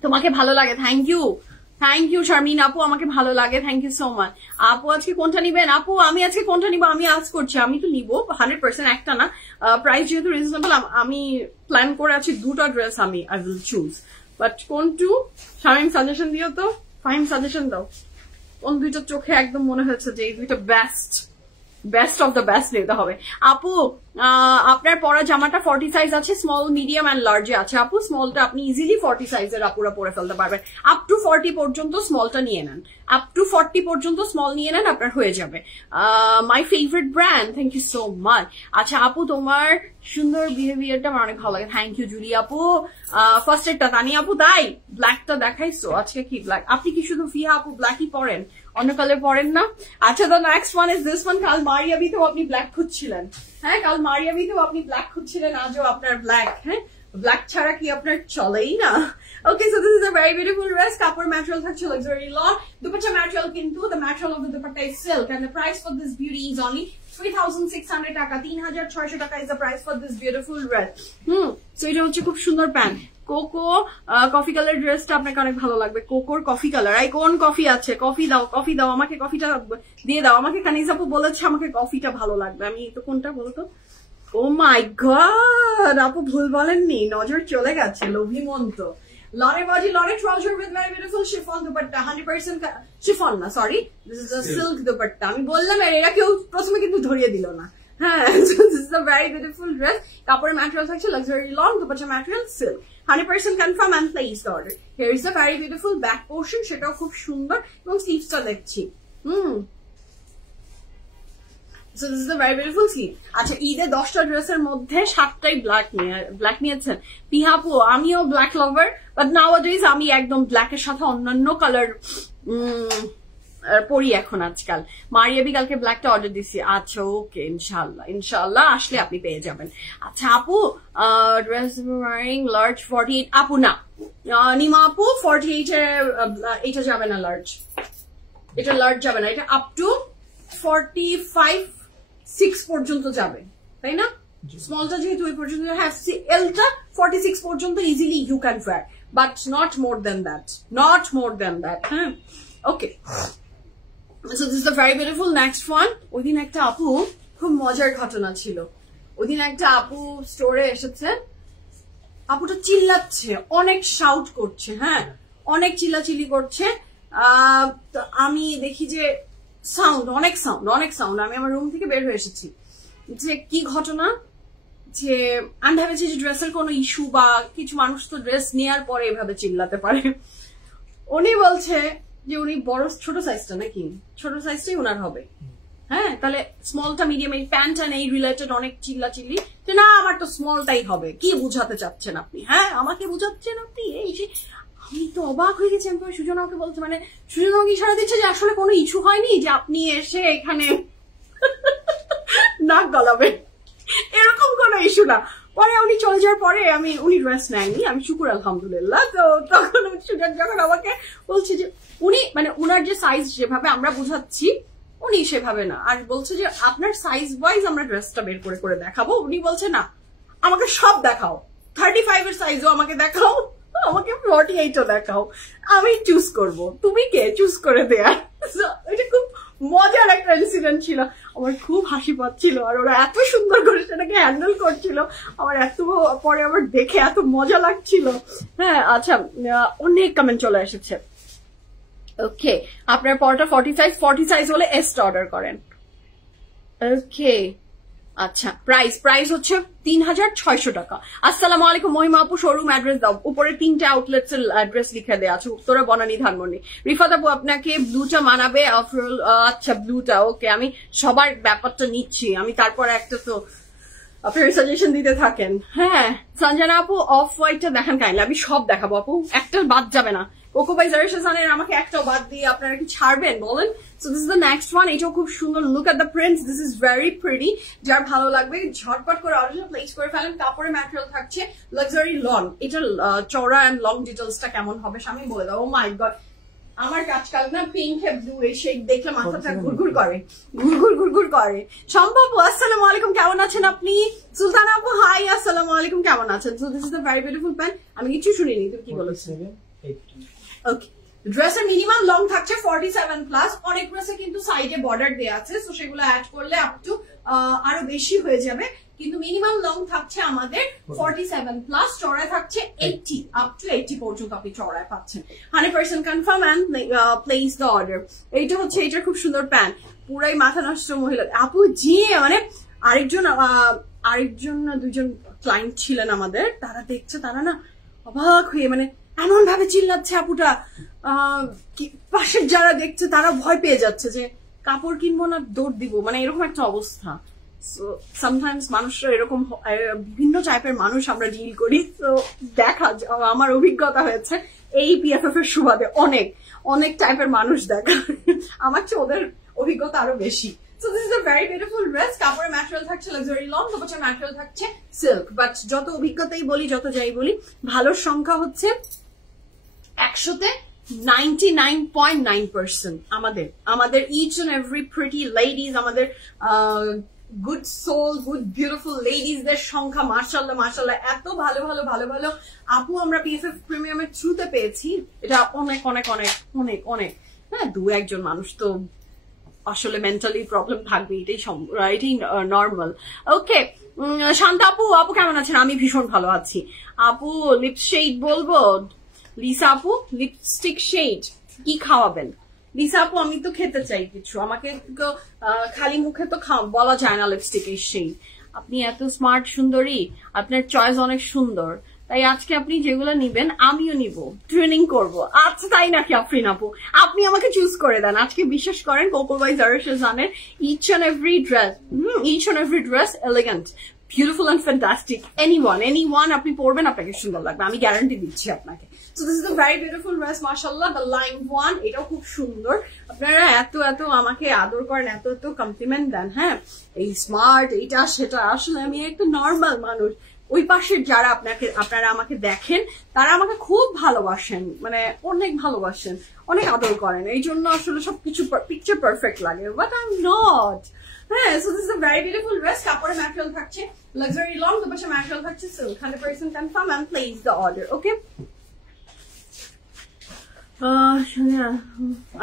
তোমাকে ভালো লাগে, থ্যাংক ইউ শারমিন আপু, আমাকে ভালো লাগে, থ্যাংক ইউ সো মাচ। আপু আজকে কোনটা নিবেন? আপু আমি আজকে কোনটা নিবো আমি আজ করছি, আমি তো নিবো 100% একটা না, প্রাইস যেহেতু রিজনেবল আমি প্ল্যান করে আছি দুটো ড্রেস আমি আই উইল চুজ, বাট কোন টু? শারমিন সাজেশন দিও তো, ফাইন সাজেশন দাও, কোন দুইটা চোখে একদম মনে হচ্ছে যে এই দুইটা বেস্ট অফ দ্য বেস্ট নিতে হবে। আপু আপনার পরা জামাটা 40 সাইজ আছে, স্মল মিডিয়াম এন্ড লার্জে আছে। আপু স্মলটা আপনি ইজিলি 40 সাইজের আপুরা পরে ফেলতে পারবেন, আপ টু 40 পর্যন্ত স্মলটা নিয়ে নেন, আপ টু 40 পর্যন্ত স্মল নিয়ে নেন, আপনার হয়ে যাবে। My favourite brand, thank you so much. আচ্ছা আপু তোমার সুন্দর বিহেভিয়ারটা আমার অনেক ভালো লাগে, থ্যাংক ইউ জুলি আপু। ফার্স্ট এডটা তানি আপু, তাই ব্ল্যাকটা দেখাইছো আজকে, কি ব্ল্যাক? আপনি কি শুধু ফিহা আপু ব্ল্যাকই পরেন, অন্য কালার পরেন না? আচ্ছা, তো next one is this one. কাল মারিয়াবিতেও আপনি ব্ল্যাক খুঁজছিলেন, হ্যাঁ কাল মারিয়াবিতেও আপনি ব্ল্যাক খুঁজছিলেন, আজও আপনার ব্ল্যাক, হ্যাঁ ব্ল্যাক ছাড়া কি আপনার চলেই না? Okay, so this is a very beautiful dress. কাপড় ম্যাটেরিয়াল থাকছে লাক্সারি লন, দুপাট্টা ম্যাটেরিয়াল কিন্তু the material of the dupatta is silk and the price for this beauty is only 3,600 টাকা, 3,600 টাকা is the price for this beautiful dress. So এটা হচ্ছে খুব সুন্দর pant, cocoa coffee colour ড্রেসটা আপনাকে অনেক ভালো লাগবে, কোকোর কফি কালার। আই কোন কফি আছে? কফি দাও আমাকে, কফিটা দিয়ে দাও আমাকে। কানিজ আপু বলেছে আমাকে কফিটা ভালো লাগবে, আমি তো কোনটা বলতো? ও মাই গড, আপু ভুল বলেননি, নজর চলে গেছে, লোভী মন্ত। লনের বডি, লনের trouser with very beautiful chiffon dupatta, 100% chiffon না, sorry this is a silk dupatta. আমি বললাম এরা কেউ প্রথমে কিন্তু ধরিয়ে দিল না, হ্যাঁ this is a very beautiful dress. কাপড়ের ম্যাটেরিয়াল থাকছে luxury lawn, dupatta material silk, 100% confirm and place the order. Here is a very beautiful back portion, সেটাও খুব সুন্দর, এবং স্লিভসটা দেখছি So this is a very beautiful sleeve. আচ্ছা, ঈদে 10টা ড্রেসের মধ্যে 7টাই ব্ল্যাক নিয়েছেন পিহাপু। আমিও ব্ল্যাক লাভার, বাট নাওয়াডেজ আমি একদম ব্ল্যাকের সাথে অন্যান্য কালার পরি এখন আজকাল। মারিয়াবি কালকে ব্ল্যাকটা অর্ডার দিছি। আচ্ছা ওকে, ইনশাল্লাহ আসলে আপনি পেয়ে যাবেন। আচ্ছা আপু ড্রেস ওয়ারিং লার্জ 48, আপু না নিমা আপু 48 এটা যাবে না, এটা লার্জ যাবে না, এটা আপ টু 45-6 পর্যন্ত যাবে, তাই না? স্মলটা যেহেতু ওই পর্যন্ত, হ্যাঁ এলটা 46 পর্যন্ত easily you can wear, but not more than that, হ্যাঁ okay. So this is the very beautiful next one. ওই দিন একটা আপু, খুব মজার ঘটনা ছিল, ওই দিন একটা আপু স্টোরে এসেছে, আপুটা চিল্লাচ্ছে, অনেক শাউট করছে, হ্যাঁ অনেক চিল্লাচিল্লি করছে। আমি দেখি যে অনেক সাউন্ড, আমি আমার রুম থেকে বের হয়ে এসেছি, যে কি ঘটনা, যে আমি ভেবেছি যে ড্রেসের কোনো ইস্যু বা কিছু, মানুষ তো ড্রেস নেওয়ার পরে এভাবে চিল্লাতে পারে। উনি বলছে যে উনি বড় ছোট সাইজটা, নাকি ছোট সাইজটাই ওনার হবে, হ্যাঁ তাহলে স্মলটা মিডিয়াম, এই প্যান্টটা নেই রিলেটেড অনেক চিল্লাচিল্লি, যে না আমার তো স্মলটাই হবে। কি বুঝাতে চাচ্ছেন আপনি? হ্যাঁ আমাকে বুঝাচ্ছেন আপনি এই যে। আমি তো অবাক হয়ে গেছি, আমি সুজন আমাকে বলছে, মানে সুজন আমাকে ইশারা দিচ্ছে যে আসলে কোনো ইস্যু হয়নি, যে আপনি এসে এখানে নাক গলাবেন, এরকম কোনো ইস্যু না। পরে উনি চলে যাওয়ার পরে উনি ড্রেস নেয়নি, আমি শুকুর আলহামদুলিল্লাহ। তো তখন সুজন যখন আমাকে বলছে যে উনি মানে উনার যে সাইজ যেভাবে আমরা বুঝাচ্ছি উনি সেভাবে না, আর বলছে যে আপনার সাইজ ওয়াইজ আমরা ড্রেসটা বের করে করে দেখাবো। উনি বলছে না আমাকে সব দেখাও, 35 এর সাইজও আমাকে দেখাও, আমাকে 48ও দেখাও, আমি চুজ করব, তুমি কে চুজ করে দেয়া। এটা খুব মজার একটা ইনসিডেন্ট ছিল, আমার খুব হাসি পাচ্ছিল, আর ওরা এত সুন্দর করে সেটাকে হ্যান্ডেল করছিল, আমার এত পরে আমার দেখে এত মজা লাগছিল। হ্যাঁ আচ্ছা, অনেক কমেন্ট চলে এসেছে। ওকে, আপনার পরটা 40 সাইজ হলে এসটা অর্ডার করেন। ওকে আচ্ছা, প্রাইস হচ্ছে 3,600 টাকা। আসসালামু আলাইকুম মহিমা আপু, শোরুম অ্যাড্রেস দাও। উপরে 3টে আউটলেটস এর অ্যাড্রেস লিখে দেওয়া আছে, উত্তরা, বনানী, ধানমন্ডি। রিফাত আপু আপনাকে ব্লুটা মানাবে? আচ্ছা ব্লুটা ওকে, আমি সবার ব্যাপারটা নিচ্ছি, আমি তারপর একটা তো আপনারা সাজেশন দিতে থাকেন। হ্যাঁ সঞ্জনা আপু অফ হোয়াইটটা দেখেন কাইন্ডলি, আমি সব দেখাবো আপু, একটা বাদ যাবে না। কোকো বাই জারা শাহজাহানের আমাকে একটাও বাদ দিয়ে আপনারা কি ছাড়বেন বলেন? So this is the next one, এটাও খুব সুন্দর। Look at the prints, this is very pretty. যার ভালো লাগবে ঝটপট করে অর্ডার প্লেস করে ফেলেন। কাপড়ের ম্যাটেরিয়াল থাকছে লাক্সারি লন। এটার চওড়া এন্ড লং ডিটেলসটা কেমন হবে আমি বলে দাও। ও মাই গড, আমার আজকাল না পিঙ্ক ব্লু এই শেড দেখলে মাথাটা ঘুরঘুর করে, ঘুরঘুর করে। সম্ভব আসসালামু আলাইকুম, কেমন আছেন আপনি? সুলতানা আপু হাই, আসসালামু আলাইকুম, কেমন আছেন? So this is the very beautiful pant. আমি কিছু শুনিনি, তুমি কি বলেছো? ওকে, ড্রেসের মিনিমাম লং থাকছে 47 প্লাস। অনেক ড্রেসে কিন্তু সাইডে বর্ডার দেওয়া আছে, সো সেগুলো অ্যাড করলে আপ টু আরো বেশি হয়ে যাবে, কিন্তু মিনিমাম লং থাকছে আমাদের 47 প্লাস। চড়ায় থাকছে 80 আপ টু 80 পর্যন্ত আপনি চড়ায় পাচ্ছেন। 100% confirm and place the order. এইটা হচ্ছে, এটা খুব সুন্দর প্যান্ট, পুরাই মাথা নষ্ট মহিলা আপু জি। মানে আরেকজন না দুজন ক্লায়েন্ট ছিলেন আমাদের, তারা দেখছে, তারা না অবাক হয়ে মানে এমন ভাবে চিল্লাচ্ছে আপুটা, পাশের যারা দেখছে তারা ভয় পেয়ে যাচ্ছে যে কাপড় কিনবো না দৌড় দিব, মানে এরকম একটা অবস্থা। সো সামটাইমস মানুষরা এরকম, বিভিন্ন টাইপের মানুষ আমরা ডিল করি। তো দেখা, আমার অভিজ্ঞতা হয়েছে এই পিএফএফ এর সুবাদে অনেক অনেক টাইপের মানুষ দেখা, আমার চেয়ে ওদের অভিজ্ঞতা আরো বেশি। So this is a very beautiful dress. কাপড়ের ম্যাটেরিয়াল থাকছে লাক্সারি লং, দুপাশের ম্যাটেরিয়াল থাকছে সিল্ক। বাট যত অভিজ্ঞতাই বলি, যত যাই বলি, ভালোর সংখ্যা হচ্ছে 100-তে 99.9%। আমাদের each and every pretty ladies, আমাদের good soul, good beautiful ladies দের সংখ্যা মাশাআল্লাহ মাশাআল্লাহ এত ভালো ভালো ভালো ভালো আপু আমরা পিএফএফ প্রিমিয়ামের থ্রুতে পেয়েছি। এটা অনেক অনেক অনেক অনেক অনেক, হ্যাঁ দু একজন মানুষ তো আসলে মেন্টালি প্রবলেম থাকবে, এটাই নর্মাল। ওকে, শান্তা আপু, আপু কেমন আছেন? আমি ভীষণ ভালো আছি আপু। লিপশেড বলবো, লিসা আপু লিপস্টিক শেড কি খাওয়াবেন? লিসা আপু আমি তো খেতে চাই কিছু, আমাকে খালি মুখে তো বলা যায় না লিপস্টিকের শেড। আপনি এত স্মার্ট সুন্দরী, আপনার চয়েস অনেক সুন্দর, তাই আজকে আপনি যেগুলো নিবেন আমিও নিব, ট্রেনিং করব। আচ্ছা তাই নাকি আফরিন আপু? আপনি আমাকে চুজ করে দেন আজকে। বিশ্বাস করেন কোকো বাই জারা শাহজাহানের each and every dress elegant, beautiful and fantastic. Anyone আপনি পরবেন, আপনাকে সুন্দর লাগবে, আমি গ্যারান্টি দিচ্ছি আপনাকে। So this is a very beautiful dress মাশাআল্লাহ, দ্য লাইন ওয়ান। এটাও খুব সুন্দর। আপনারা এত আমাকে আদর করেন, এত কমপ্লিমেন্ট দেন, হ্যাঁ এই স্মার্ট এইটা সেটা। আসলে আমি একটা নর্মাল মানুষ, ওই পাশের যারা আপনারা আমাকে দেখেন তারা আমাকে খুব ভালোবাসেন, মানে অনেক ভালোবাসেন, অনেক আদর করেন, এই জন্য আসলে সবকিছু পিকচার পারফেক্ট লাগে, বাট আই এম নট। হ্যাঁ, so this is a very beautiful dress. কাপড়ের ম্যাটেরিয়াল থাকছে লাক্সারি লং, দুপাশে ম্যাটেরিয়াল থাকছে silk. 100% confirm and place the order. Okay,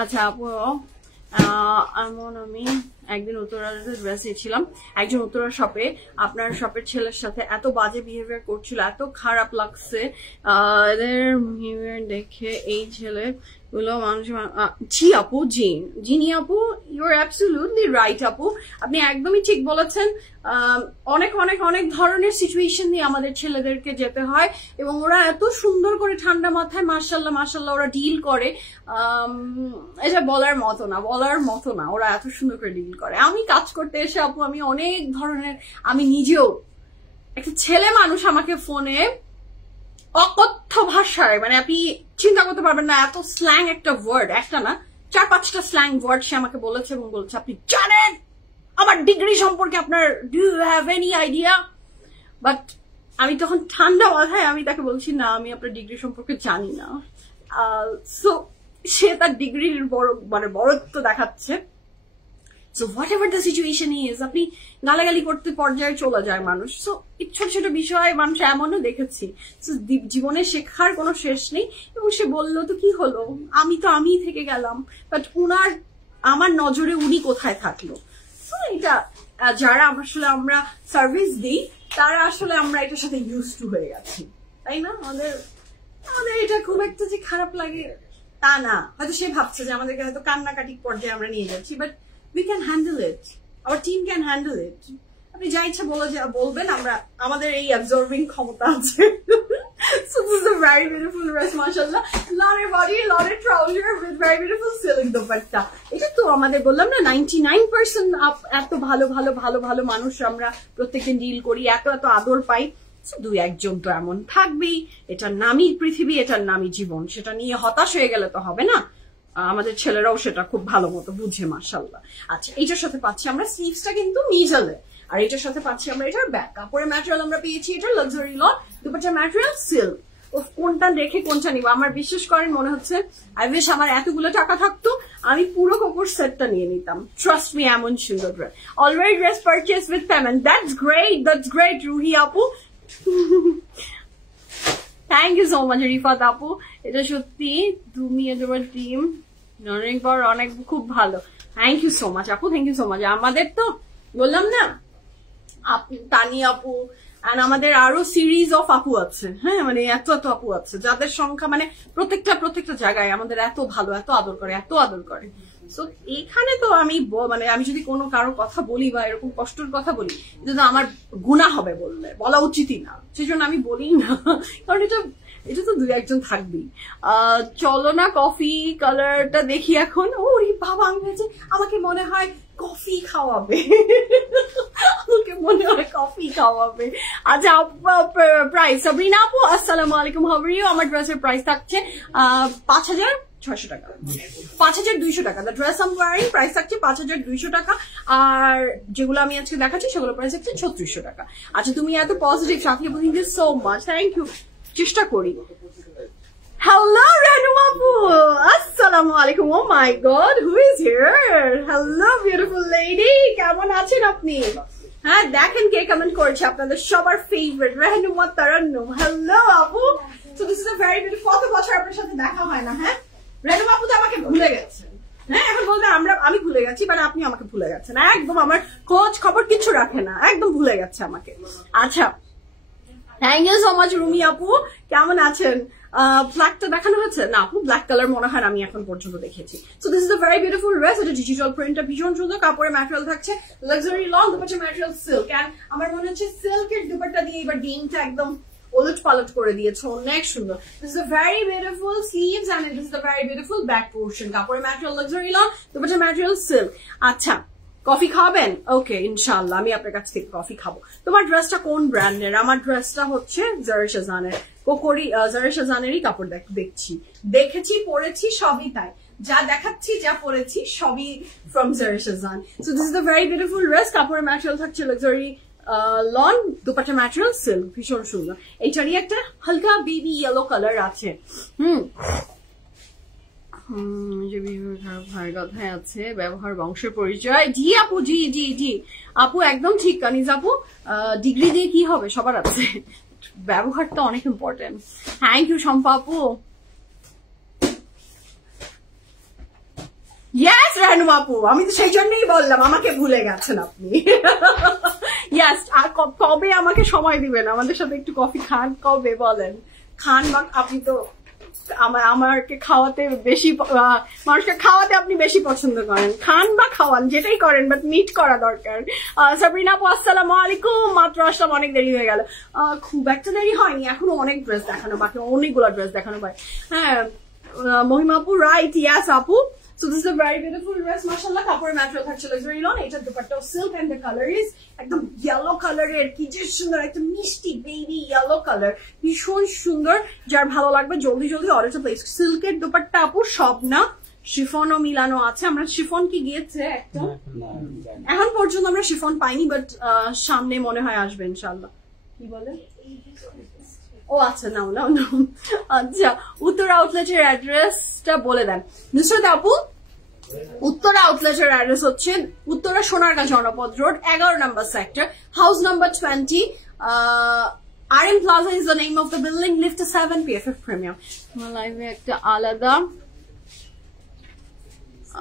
আচ্ছা আপু আমি একদিন উত্তরার ড্রেস ছিলাম, একজন উত্তরার শপে, আপনার শপের ছেলের সাথে এত বাজে বিহেভিয়ার করছিল, এত খারাপ লাগছে এদের বিহেভিয়ার দেখে। এই ছেলে গুলো মানুষ, জি আপু, জিনি আপু, ইউর অ্যাবসলিউটলি রাইট আপু, আপনি একদমই ঠিক বলেছেন। অনেক অনেক অনেক ধরনের সিচুয়েশন নিয়ে আমাদের ছেলেদেরকে যেতে হয়, এবং ওরা এত সুন্দর করে ঠান্ডা মাথায় মাশাআল্লাহ মাশাআল্লাহ ওরা ডিল করে, এটা বলার মতো না, ওরা এত সুন্দর করে ডিল করে। আমি কাজ করতে এসে আপু আমি অনেক ধরনের, আমি নিজেও একটা ছেলে মানুষ আমাকে ফোনে অকথ্য ভাষায়, মানে আপনি চিন্তা করতে পারবেন না এত স্ল্যাং একটা ওয়ার্ড, একটা না 4-5টা স্ল্যাং ওয়ার্ড সে আমাকে বলেছে, এবং বলছে আপনি জানেন আমার ডিগ্রি সম্পর্কে, আপনার do you have any idea? But আমি তখন ঠান্ডা মাথায় আমি তাকে বলছি না, আমি আপনার ডিগ্রি সম্পর্কে জানি না। সো সে তার ডিগ্রির বড়ত্ব দেখাচ্ছে। So what ever the situation is, আপনি গালাগালি করতে পর্যায়ে চলে যায় মানুষ। সো ছোট ছোট বিষয় মানুষ এমনও দেখেছি। সো জীবনে শেখার কোনো শেষ নেই। এবং সে বললো তো কি হলো, আমি থেকে গেলাম, বাট আমার নজরে উনি কোথায় থাকলো? সো এটা যারা আসলে আমরা সার্ভিস দিই তারা আসলে আমরা এটার সাথে ইউজ টু হয়ে গেছি, তাই না? আমাদের এটা খুব একটা যে খারাপ লাগে তা না, হয়তো সে ভাবছে যে আমাদেরকে হয়তো কান্নাকাটি পর্যায়ে আমরা নিয়ে যাচ্ছি, but we can handle it, our team can handle it. আপনি যা ইচ্ছা বলবেন, আমাদের এই অ্যাবজর্বিং ক্ষমতা আছে। So this is a very beautiful dress, mashallah. Lot body, lot of trouser with very beautiful silk dupatta. এটা তো আমাদের বললাম না 99% এত ভালো ভালো ভালো ভালো মানুষ আমরা প্রত্যেকদিন ডিল করি, এত এত আদর পাই। দুই একজন তো এমন থাকবেই, এটার নামই পৃথিবী, এটার নামই জীবন, সেটা নিয়ে হতাশ হয়ে গেলে তো হবে না। আমাদের ছেলেরাও সেটা খুব ভালো মতো বুঝে, মাশাআল্লাহ। আচ্ছা, এইটার সাথে পাচ্ছি আমরা স্লিভসটা কিন্তু মিডলে, আর এটার সাথে পাচ্ছি আমরা এটার ব্যাক। কাপড়ের ম্যাটেরিয়াল আমরা পেয়েছি এটা লাক্সারি লন, দুপাট্টার ম্যাটেরিয়াল সিল্ক। কোনটা রেখে কোনটা নিব আমার বিশ্বাস করেন মনে হচ্ছে আই উইশ আমার এতগুলো টাকা থাকতো, আমি পুরো কাপড় সেটটা নিয়ে নিতাম। ট্রাস্ট মি, এমন সুন্দর dress. Already dress purchase with payment, that's great Ruhi আপু। Thank you so much Rifat আপু, এটা সত্যি তুমি তোমার টিম অনেকবার অনেক খুব ভালো। থ্যাংক ইউ সো মাচ আপু, থ্যাংক ইউ সো মাচ। আমাদের তো বললাম না তানি আপু আর আমাদের আরো সিরিজ অফ আপু আছে, হ্যাঁ মানে এত এত আপু আছে যাদের সংখ্যা মানে প্রত্যেকটা জায়গায় আমাদের এত ভালো, এত আদর করে, এত আদর করে। সো এইখানে তো আমি মানে আমি যদি কোনো কারো কথা বলি বা এরকম কষ্টের কথা বলি, এটা তো আমার গুনাহ হবে, বলা উচিতই না, সেই জন্য আমি বলি না, কারণ এটা তো দুই একজন থাকবেই। চলো না কফি কালারটা দেখি এখন। ও বাবা, আমি ভেবেছি আমাকে মনে হয় কফি খাওয়াবে, আমাকে মনে হয় কফি খাওয়াবে। আচ্ছা, প্রাইস সাবরিনা আপু আসসালামু আলাইকুম, হাউ আর ইউ? আমার ড্রেসের প্রাইস থাকছে 5,600 টাকা, 5,200 টাকা। The dress am wearing price থাকছে 5,200 টাকা, আর যেগুলো আমি আজকে দেখাচ্ছি সেগুলো প্রাইস থাকছে 3600 টাকা। আচ্ছা, তুমি এত পজিটিভ, সাথী আপু thank you so much, thank you. চেষ্টা করি। Hello, Ranum Apu. Assalamu alaikum. Oh my God, who is here? Hello, beautiful lady. কেমন আছেন আপনি? হ্যাঁ, দেখেন কে কমেন্ট করেছে আপনাদের সবার ফেভারিট রানুমা তারান্নুম। হ্যালো আপু। So this is a very beautiful, কত বছর আপনার সাথে দেখা হয় না, হ্যাঁ? রানুম আপু তো আমাকে ভুলে গেছেন। হ্যাঁ, এখন বলতে আমি ভুলে গেছি, মানে আপনি আমাকে ভুলে গেছেন, একদম আমার খোঁজ খবর কিছু রাখে না, একদম ভুলে গেছে আমাকে। আচ্ছা, thank you so much Rumi আপু, কেমন আছেন? ব্ল্যাকটা দেখানো হচ্ছে না আপু? ব্ল্যাক কালার মনে হয় আমি এখন পর্যন্ত দেখেছি। So this is a very beautiful dress, এটা ডিজিটাল প্রিন্টটা ভীষণ সুন্দর, কাপড়ের ম্যাটেরিয়াল থাকছে luxury lawn, dupatta material silk. And আমার মনে হচ্ছে সিল্কের দুপাট্টা দিয়ে এবার ডিমটা একদম ওলট পালট করে দিয়েছে, অনেক সুন্দর। This is a very beautiful sleeves and this is a very beautiful back portion, কাপড়ের material luxury lawn, dupatta material silk. আচ্ছা, কফি খাবেন? ওকে, ইনশাআল্লাহ আমি আপনার কাছ থেকে কফি খাবো। তোমার ড্রেসটা কোন ব্র্যান্ডের? আমার ড্রেসটা হচ্ছে জারা শাহজাহানের, কোকরি জারা শাহজাহানেরই কাপড় দেখেছি, পরেছি, সবই তাই, যা দেখাচ্ছি যা পরেছি সবই from Zara Shahjahan. So this is a very beautiful dress, কাপড়ের ম্যাটেরিয়াল থাকছে luxury lawn, dupatta material silk, ভীষণ সুন্দর। এইটারই একটা হালকা বেবি ইয়েলো কালার আছে। কথায় আছে ব্যবহার বংশের পরিচয়। জি আপু, জি জি জি আপু, একদম ঠিক। কানিজ আপু, ডিগ্রি দিয়ে কি হবে, সবার আছে, ব্যবহারটা অনেক ইম্পর্টেন্ট। থ্যাংক ইউ শম্পা আপু। ইয়েস রানু আপু, আমি তো সেই জন্যই বললাম আমাকে ভুলে গেছেন আপনি। ইয়েস, আর কবে আমাকে সময় দিবেন, আমাদের সাথে একটু কফি খান, কবে বলেন? খান বা আপনি তো আমাকে খাওয়াতে বেশি, মানুষকে খাওয়াতে আপনি বেশি পছন্দ করেন, খান বা খাওয়ান যেটাই করেন, বাট মিট করা দরকার। সাবরিনা আপু আসসালামু আলাইকুম, মাত্র আসলাম, অনেক দেরি হয়ে গেল। খুব একটা দেরি হয়নি, এখনো অনেক ড্রেস দেখানো বাকি, অনেকগুলো ড্রেস দেখানো বাকি। হ্যাঁ মহিমা আপু, রাইট, ইয়াস আপু। So this is a very beautiful dress, mashallah. কাপড়ের ম্যাটেরিয়াল থাকছে লাক্সারি লন, এটা dupatta silk and the colour is একদম ইয়েলো কালারের, কি যে সুন্দর একটা মিষ্টি বেবি ইয়েলো কালার, ভীষণ সুন্দর। যার ভালো লাগবে জলদি জলদি অর্ডারটা প্লেস। সিল্কের দুপাট্টা আপু সব না, শিফনও মিলানো আছে। আমরা শিফন কি গিয়েছে একটা, এখন পর্যন্ত আমরা শিফন পাইনি, বাট সামনে মনে হয় আসবে ইনশাআল্লাহ। কি বলে? ও আচ্ছা, নাও। আচ্ছা, উত্তর আউটলেটের অ্যাড্রেসটা বলে দেন নুসরাত আপু। উত্তরা আউটলেটের অ্যাড্রেস হচ্ছে উত্তরা সোনারগাঁ জনপদ রোড, 11 নম্বর sector, house number 20। RM Plaza is the name of the building, lift 7, PFF Premium। আমার লাইভে একটা আলাদা,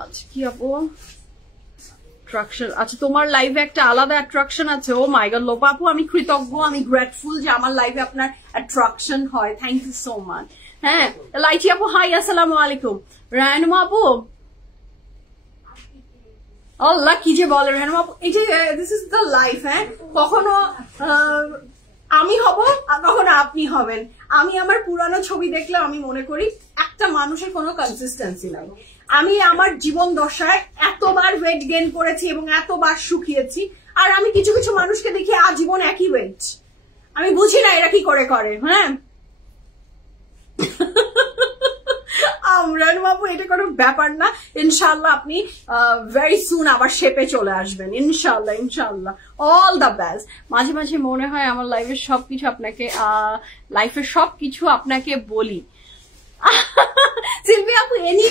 আচ্ছা কি আপু অ্যাট্রাকশন, আচ্ছা তোমার লাইভে একটা আলাদা অ্যাট্রাকশন আছে। ও মাই গড লোপা আপু, আমি কৃতজ্ঞ, আমি গ্রেটফুল যে আমার লাইভে আপনার অ্যাট্রাকশন হয়। Thank you so much. হ্যাঁ লাইটি আপু, হাই আসসালামু আলাইকুম। রানুমা আপু, আল্লাহ কি যে বলে রানুমা আপু, এই যে দিস ইজ দ্য লাইফ। হ্যাঁ, কখনো আমি হব আর কখনো আপনি হবেন। আমি আমার পুরানো ছবি দেখলে আমি মনে করি একটা মানুষের কোনো কনসিস্টেন্সি নাই। আমি আমার জীবন দশায় এতবার ওয়েট গেইন করেছি এবং এতবার শুকিয়েছি, আর আমি কিছু কিছু মানুষকে দেখি আজীবন একই ওয়েট। আমি বুঝি না এরা কি করে করে। হ্যাঁ আমরান বাবু, এটা কোনো ব্যাপার না। ইনশাল্লাহ আপনি ভেরি সুন আবার শেপে চলে আসবেন, ইনশাল্লাহ ইনশাল্লাহ। All the best. মাঝে মাঝে মনে হয় আমার লাইফের সবকিছু আপনাকে বলি। সিলভি আপু এনি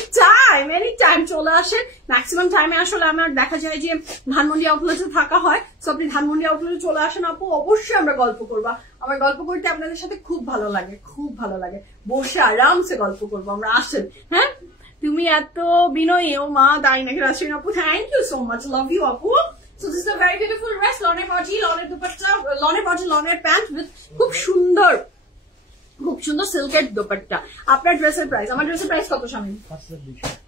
টাইম চলে আসেন। ম্যাক্সিমাম টাইমে আসলে আমার দেখা যায় যে ধানমন্ডি আউটলেটে থাকা হয়, তো আপনি ধানমন্ডি আউটলেটে চলে আসেন আপু, অবশ্যই আমরা গল্প করবো। আমার গল্প করতে আপনাদের সাথে খুব ভালো লাগে, খুব ভালো লাগে। বসে আরামসে গল্প করবো আমরা, আসেন। হ্যাঁ তুমি এত বিনয়ী, ও মা তাই নাকি রাশিন আপু, thank you so much, love you আপু। So this is a very beautiful dress, লনের বডি, লনের দুপাট্টা, লনের প্যান্ট উইথ খুব সুন্দর সিল্কের দোপাট্টা। আপনার ড্রেসের প্রাইস, আমার ড্রেসের প্রাইস কত স্বামী?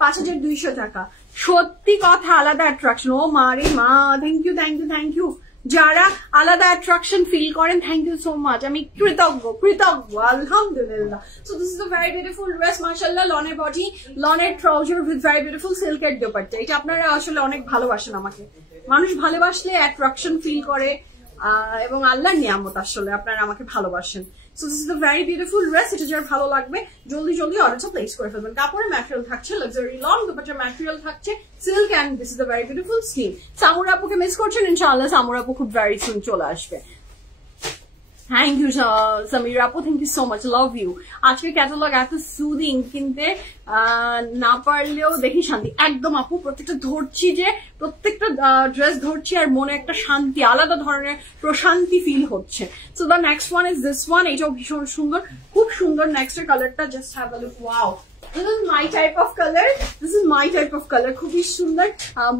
5200 টাকা। সত্যি কথা, আলাদা অ্যাট্রাকশন। ও মারে মা, থ্যাংক ইউ যারা আলাদা অ্যাট্রাকশন ফিল করেন, থ্যাংক ইউ সো মাচ। আমি কৃতজ্ঞ আলহামদুলিল্লাহ। So this is a very beautiful dress মাশাআল্লাহ, লনের বডি, লনের ট্রাউজার উইথ ভেরি বিউটিফুল সিল্কের দোপাট্টা। এটা আপনারা আসলে অনেক ভালোবাসেন আমাকে। মানুষ ভালোবাসলে অ্যাট্রাকশন ফিল করে, এবং আল্লাহর নিয়ামত আসলে আপনারা আমাকে ভালোবাসেন। So this is the very beautiful dress. এটা যার ভালো লাগবে জলদি অর্ডারটা প্লেস করে ফেলবেন। কাপড়ের ম্যাটেরিয়াল থাকছে লাক্সারি লন, দুপাট্টার ম্যাটেরিয়াল থাকছে silk, and this is the very beautiful skin. Samura আপুকে মিস করছেন, ইনশাআল্লাহ সামুরা আপু খুব ভেরি সুন চলে আসবে। থ্যাংক ইউ সামিরা আপু, thank you so much, love you. আজকে ক্যাটালগ এত সুদিং, কিনতে না পারলেও দেখি শান্তি একদম আপু। প্রত্যেকটা ধরছি, যে প্রত্যেকটা ড্রেস ধরছি আর মনে একটা শান্তি, আলাদা ধরনের প্রশান্তি ফিল হচ্ছে। So the next one is this one. এটাও ভীষণ সুন্দর, খুব সুন্দর। নেক্সট এর কালারটা just have a look, wow, this is my type of color. খুবই সুন্দর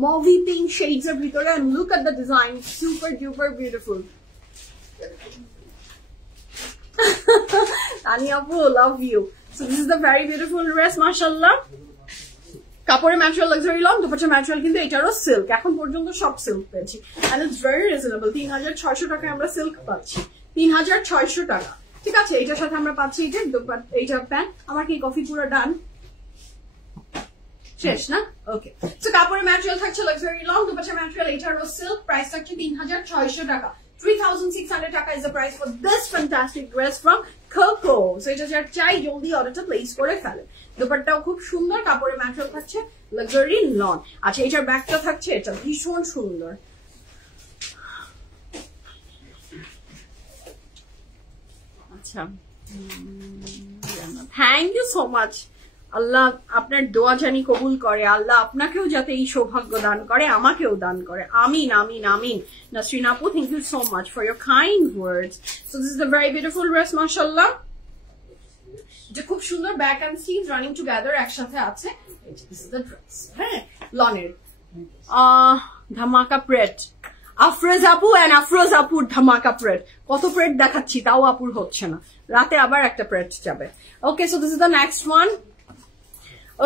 মভি পিঙ্ক শেডস এর ভিতরে, and look at the design, super duper beautiful. Tani Apu, love you. So this is the very beautiful dress, mashallah. কাপড়ের material luxury lawn, দুপাট্টার material কিন্তু এটারও silk. এখন পর্যন্ত সব সিল্ক পেয়েছি, and it's very reasonable. 3600 টাকায় আমরা সিল্ক পাচ্ছি, 3600 টাকা। ঠিক আছে, এটার সাথে আমরা পাচ্ছি এইটা প্যান্ট। আমার কি কফি পুরো ডান শেষ না? ওকে। সো কাপড়ের ম্যাটেরিয়াল থাকছে লাক্সারি লন, দুপাট্টার ম্যাটেরিয়াল এটারও সিল্ক। প্রাইস থাকছে 3600 টাকা। 3600 টাকা is the price for this fantastic dress from Coco. So এটা যার চাই জলদি অর্ডারটা প্লেস করে ফেলেন। দুপাট্টাও খুব সুন্দর, কাপড়ের ম্যাটেরিয়াল থাকছে লাক্সারি লন। আচ্ছা, এটার ব্যাগটা থাকছে এটা ভীষণ সুন্দর। আচ্ছা, থ্যাংক ইউ সো মাচ। আল্লাহ আপনার দোয়া জানি কবুল করে, আল্লাহ আপনাকেও যাতে এই সৌভাগ্য দান করে, আমাকেও দান করে। আমিন আমিন আমিন। নাসরিন আপু, thank you so much for your kind words. So this is the very beautiful dress মাশাআল্লাহ। যে খুব সুন্দর back and sleeves running together একসাথে আছে। This is the dress. হ্যাঁ, লনের ধামাকা প্রেট। আফরোজ আপু এন্ড আফরোজ আপুর ধামাকা প্রেট। কত প্রেট দেখাচ্ছি, তাও আপুর হচ্ছে না। রাতে আবার একটা প্রেট যাবে। Okay, so this is the next one.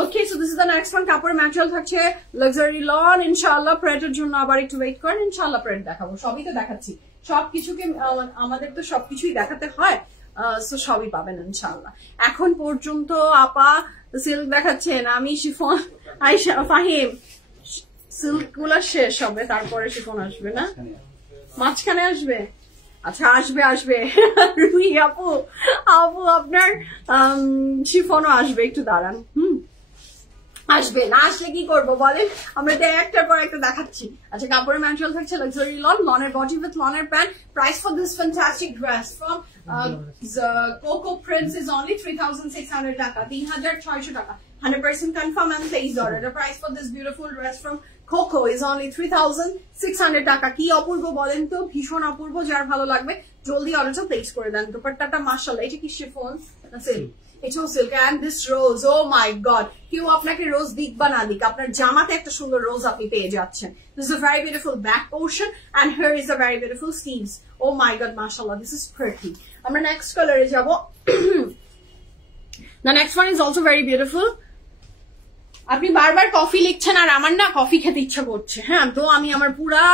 Okay, so this is the next one. কাপড়ের ম্যাটেরিয়াল থাকছে লাক্সারি লন, ইনশাআল্লাহ। প্রেটের জন্য আবার একটু ওয়েট করেন, ইনশাআল্লাহ প্রেট দেখাবো। সবই তো দেখাচ্ছি, সবকিছুকে আমাদের তো সবকিছুই দেখাতে হয়, সো সবই পাবেন ইনশাআল্লাহ। এখন পর্যন্ত আপা সিল্ক দেখাচ্ছেন, আমি শিফন, আয়েশা, ফাহিম, সিল্ক গুলা শেষ হবে, তারপরে শিফন আসবে না, মাঝখানে আসবে। আচ্ছা, আসবে রুহি আপু আপনার শিফনও আসবে, একটু দাঁড়ান। আসবে না, আসলে কি করবো বলেন, আমরা তো একটার পর একটা দেখাচ্ছি। আচ্ছা, কাপড়ের ম্যাটেরিয়াল থাকছে লাক্সারি লন, লনের বডি উইথ লনের pant. Price for this fantastic dress from Coco prints is only 3600 টাকা, 3600 টাকা। 100% confirm and place order. The price for this beautiful dress from Coco is only 3600 টাকা। কি অপূর্ব বলেন তো, ভীষণ অপূর্ব। যার ভালো লাগবে জলদি অর্ডারটা প্লেস করে দেন। দুপাট্টাটা মাশাআল্লাহ, এটা কি শিফন না সিল্ক? এটাও silk. And this rose, oh my God, কেউ আপনাকে রোজ দিক বা না দিক, আপনার জামাতে একটা সুন্দর রোজ আপনি পেয়ে যাচ্ছেন। This is a very beautiful back portion and here is a very beautiful sleeves. Oh my god, mashallah, this is pretty. আমরা নেক্সট কালারে যাব। The next one is also very beautiful. আপনি বারবার কফি লিখছেন আর আমার না কফি খেতে ইচ্ছা করছে। হ্যাঁ, তো আমি আমার পুরা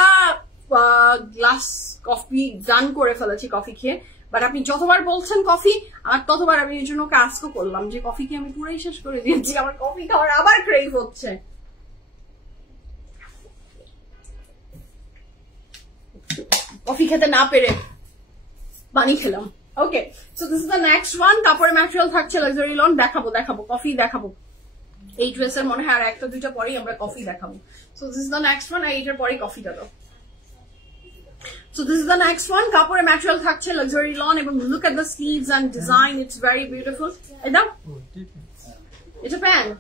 গ্লাস কফি ডান করে ফেলেছি কফি খেয়ে, বাট আপনি যতবার বলছেন কফি আর ততবার আমি এর জন্য কাজও করলাম যে কফি কি আমি পুরাই শেষ করে দিয়েছি, আমার কফি খাওয়ার আবার ক্রেভ হচ্ছে। কফি খেতে না পেরে পানি খেলাম। Okay, so this is the next one. কাপড়ের ম্যাটেরিয়াল থাকছে লাক্সারি লন। দেখাবো কফি দেখাবো। এই ড্রেসের মনে হয় আর একটা দুইটা পরেই আমরা কফি দেখাবো। So this is the next one, আর এইটার পরেই কফিটা দাও। So this is the next one. কাপড়ের ম্যাটেরিয়াল থাকছে লাক্সারি লন এবং look at the sleeves and design, it's very beautiful. এটা প্যান্ট,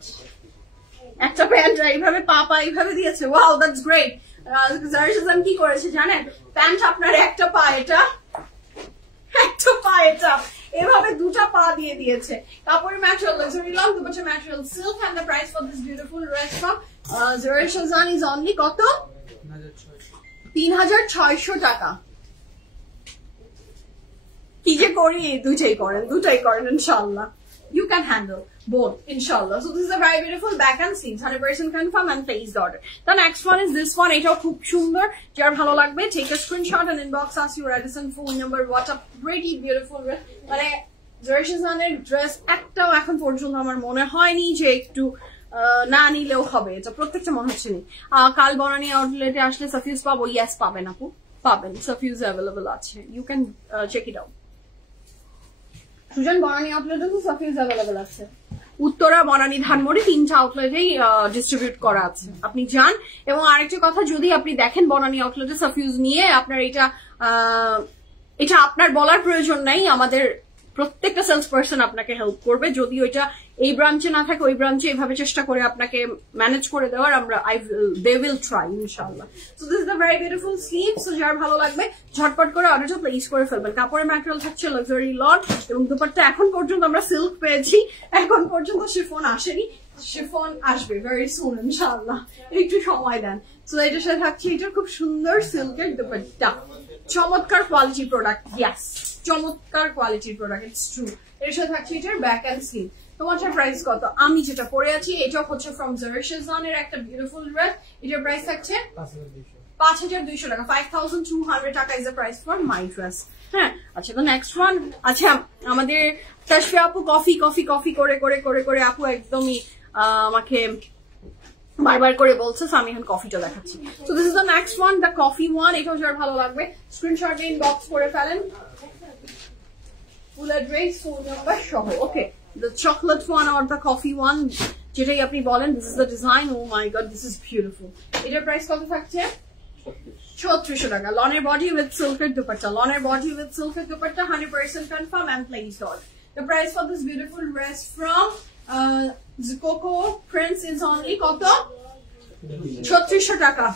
একটা প্যান্ট এইভাবে পাপা এইভাবে দিয়েছে। Wow, that's great. জার্সিজান কি করেছে জানেন, প্যান্ট আপনার একটা পা এটা, একটা পা এটা, এভাবে দুটা পা দিয়ে দিয়েছে। কাপড়ের material luxury lawn, dupatta material silk, and the price for this beautiful dress from জার্সিজান is only কত? 3600 টাকা। কি যে করি, দুটাই করেন ইনশাআল্লাহ। You can handle both, inshallah. So this is a very beautiful back and sleeves, 100% confirm and place the order. The next one is this one. এটাও খুব সুন্দর, যার ভালো লাগবে take a screenshot and inbox us your address and phone number. What a pretty beautiful dress. মানে জার্সিজানের dress একটাও এখন পর্যন্ত আমার মনে হয়নি যে একটু না নিলেও হবে, এটা প্রত্যেকটা মনে হচ্ছে নি। কাল বনানী আউটলেটে আসলে সাফিউজ পাবো? ইয়েস পাবেন আপু, পাবেন, সাফিউজ অ্যাভেলেবল আছে, you can check it out. Sujon Banani আউটলেটে তো সাফিউজ অ্যাভেলেবল আছে, উত্তরা, বনানী, ধানমন্ডি, 3টা আউটলেটেই ডিস্ট্রিবিউট করা আছে, আপনি যান। এবং আরেকটা কথা, যদি আপনি দেখেন বনানী আউটলেটে সাফিউজ নিয়ে আপনার এটা আপনার বলার প্রয়োজন নাই, আমাদের প্রত্যেকটা সেলস পার্সন আপনাকে হেল্প করবে। যদি ওইটা এই ব্রাঞ্চে না থাকে ওই ব্রাঞ্চে এভাবে চেষ্টা করে আপনাকে ম্যানেজ করে দেওয়ার দে উইল ট্রাই ইনশাআল্লাহ। So this is the very beautiful sleeve. So যার ভালো লাগবে ঝটপট করে অর্ডারটা প্লেস করে ফেলবেন। কাপড়ের ম্যাটেরিয়াল থাকছে লাক্সারি লন এবং দুপাট্টা এখন পর্যন্ত আমরা সিল্ক পেয়েছি, এখন পর্যন্ত শিফন আসেনি, শিফন আসবে ভেরি সুন ইনশাআল্লাহ, একটু সময় দেন। সো এটার সাথে থাকছে এটার খুব সুন্দর সিল্কের দুপাট্টা, চমৎকার কোয়ালিটির প্রোডাক্ট, ইয়েস চমৎকার কোয়ালিটির প্রোডাক্ট, ইটস ট্রু। এর সাথে থাকছে এটার ব্যাক অ্যান্ড স্লিভ। তোমার প্রাইস কত? আমি যেটা পরে আছি এটা হচ্ছে ফ্রম জার্সিজানের একটা বিউটিফুল ড্রেস, এটার প্রাইস থাকছে 5200 টাকা, 5200 টাকা is the price for my dress. হ্যাঁ, আচ্ছা তো নেক্সট ওয়ান। আচ্ছা, আমাদের তাশফিয়া আপু কফি কফি কফি করে করে করে করে আপু একদমই আমাকে বারবার করে বলছে, আমি এখন কফিটা দেখাচ্ছি। So this is the next one, the coffee one. এটাও যার ভালো লাগবে স্ক্রিনশট দিয়ে ইনবক্স করে ফেলেন, ফুল অ্যাড্রেস, ফোন নাম্বার সহ। Okay, the chocolate one or the coffee one, যেটাই আপনি বলেন। This is the design, oh my god this is beautiful. এটার প্রাইস কত থাকছে? 3600 টাকা। লনের বডি উইথ সিল্কের দুপাট্টা, লনের বডি উইথ সিল্কের dupatta, 100% confirm and placed order. The price for this beautiful dress from Coco Prince is only কত? 3600 টাকা।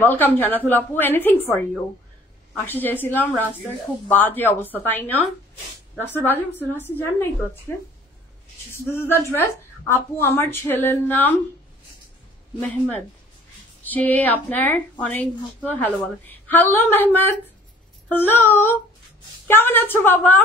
ওয়েলকাম জান্নাতুল আপু, এনিথিং ফর ইউ। আসতে চাইছিলাম, রাস্তার খুব বাজে অবস্থা, তাই না? রাস্তার বাজে অবস্থা, রাস্তায় জ্যাম নাই তো আজকে। This is the dress. আপু আমার ছেলের নাম মেহমদ, সে আপনার অনেক ভক্ত। হ্যালো বলেন। হ্যালো মেহমদ, হ্যালো, কেমন আছো বাবা?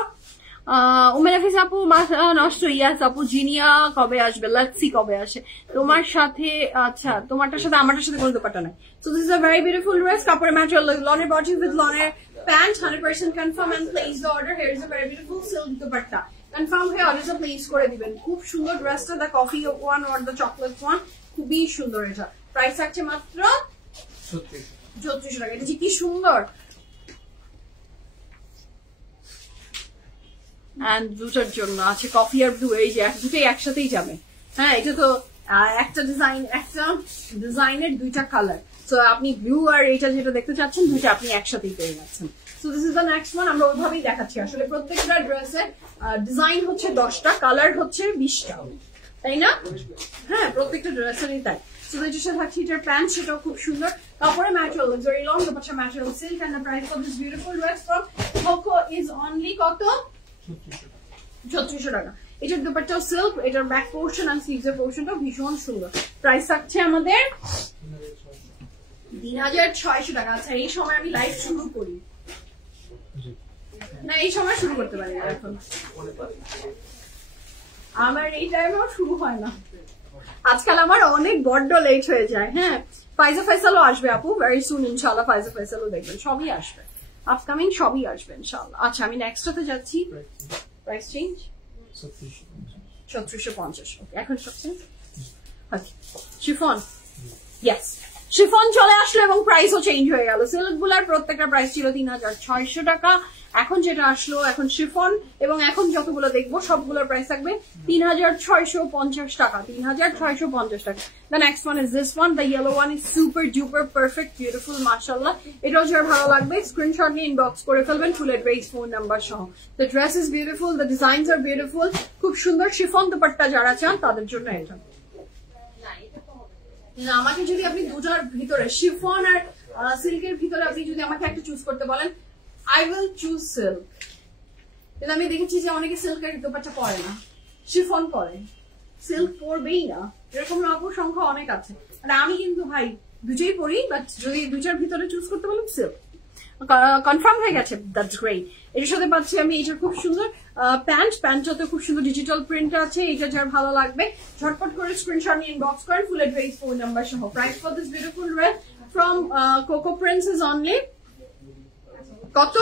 উমের হাফিজ আপু মাথা নষ্ট। ইয়াস আপু, জিনিয়া কবে আসবে? লাচ্ছি কবে আসে তোমার সাথে? আচ্ছা, তোমারটার সাথে আমারটার সাথে কোনো দোপাট্টা নাই। So this is a very beautiful dress. কাপড়ের ম্যাটেরিয়াল লনের বডি উইথ লনের pant, 100% confirm and place the order. Here is a very beautiful silk dupatta, confirm হয়ে অর্ডারটা প্লেস করে দিবেন। খুব সুন্দর ড্রেসটা, the coffee one or the chocolate one, খুবই সুন্দর। এটা প্রাইস থাকছে মাত্র 3600 টাকা। এটা কি সুন্দর। এন্ড দুটোর জন্য আছে কফি আর ব্লু, এই যে দুটোই একসাথেই যাবে। হ্যাঁ, এটা তো একটা ডিজাইনের দুইটা কালার। সো আপনি ব্লু আর এটা যেটা দেখতে চাচ্ছেন দুইটা আপনি একসাথেই পেয়ে যাচ্ছেন। So this is the next one. আমরা ওইভাবেই দেখাচ্ছি, আসলে প্রত্যেকটা ড্রেসের ডিজাইন হচ্ছে 10টা, কালার হচ্ছে 20টা, তাই না? হ্যাঁ, প্রত্যেকটা ড্রেসেরই তাই। সো এটার সাথে থাকছে এটার প্যান্ট, সেটাও খুব সুন্দর। কাপড়ের material luxury lawn, dupatta material silk, and the price for this beautiful dress from Coco is only কত? 3600 টাকা। এটার দুপাট্টাও সিল্ক, এটার ব্যাক পোর্শন আর স্লিভসের পোর্শনটাও ভীষণ সুন্দর। প্রাইস থাকছে আমাদের 3600 টাকা। আচ্ছা, এই সময় আমি লাইভ শুরু করি না? এই সময় শুরু করতে পারি না, এখন আমার এই টাইমেও শুরু হয় না। আজকাল আমার অনেক বড্ড লেট হয়ে যায়। হ্যাঁ, ফাইজা ফয়সালও আসবে আপু ভেরি সুন ইনশাআল্লাহ, ফাইজা ফয়সালও দেখবেন, সবই আসবে। আপকামিং সবই আসবে ইনশাআল্লাহ। আচ্ছা আমি নেক্সটটাতে যাচ্ছি। Price change 3650। এখন সবচেয়ে শিফন, ইয়েস শিফন চলে আসলো এবং প্রাইসও চেঞ্জ হয়ে গেল। সিল্ক গুলার প্রত্যেকটা প্রাইস ছিল 3600 টাকা, এখন যেটা আসলো এখন শিফন, এবং এখন যতগুলো দেখবো সবগুলোর প্রাইস থাকবে 3650 টাকা, 3650 টাকা। The next one is this one, the yellow one is super duper perfect beautiful mashallah. এটাও যার ভালো লাগবে স্ক্রিনশট নিয়ে ইনবক্স করে ফেলবেন ফুলের ড্রেস ফোন নাম্বার সহ। The dress is beautiful, the designs are beautiful, খুব সুন্দর শিফন দুপাট্টা যারা চান তাদের জন্য এটা। না আমাকে যদি আপনি দুটার ভিতরে শিফন আর সিল্কের ভিতরে আপনি যদি আমাকে একটা চুজ করতে বলেন, I will choose silk. কিন্তু আমি দেখেছি যে অনেকে সিল্কের দোপাট্টা পরে না, শিফন পরে, সিল্ক পরবেই না, এরকম আপুর সংখ্যা অনেক আছে। আর আমি কিন্তু ভাই দুটোই পরি, বাট যদি দুটার ভিতরে চুজ করতে বলেন সিল্ক কনফার্ম হয়ে গেছে। That's great. এটার সাথে পাচ্ছি আমি এটা খুব সুন্দর প্যান্টটাতে খুব সুন্দর ডিজিটাল প্রিন্ট আছে। এটা যার ভালো লাগবে ঝটপট করে স্ক্রিনশট নিয়ে ইনবক্স করেন ফুলের ড্রেস ফোন নাম্বার সহ। Price for this beautiful dress from Coco prints is only কত?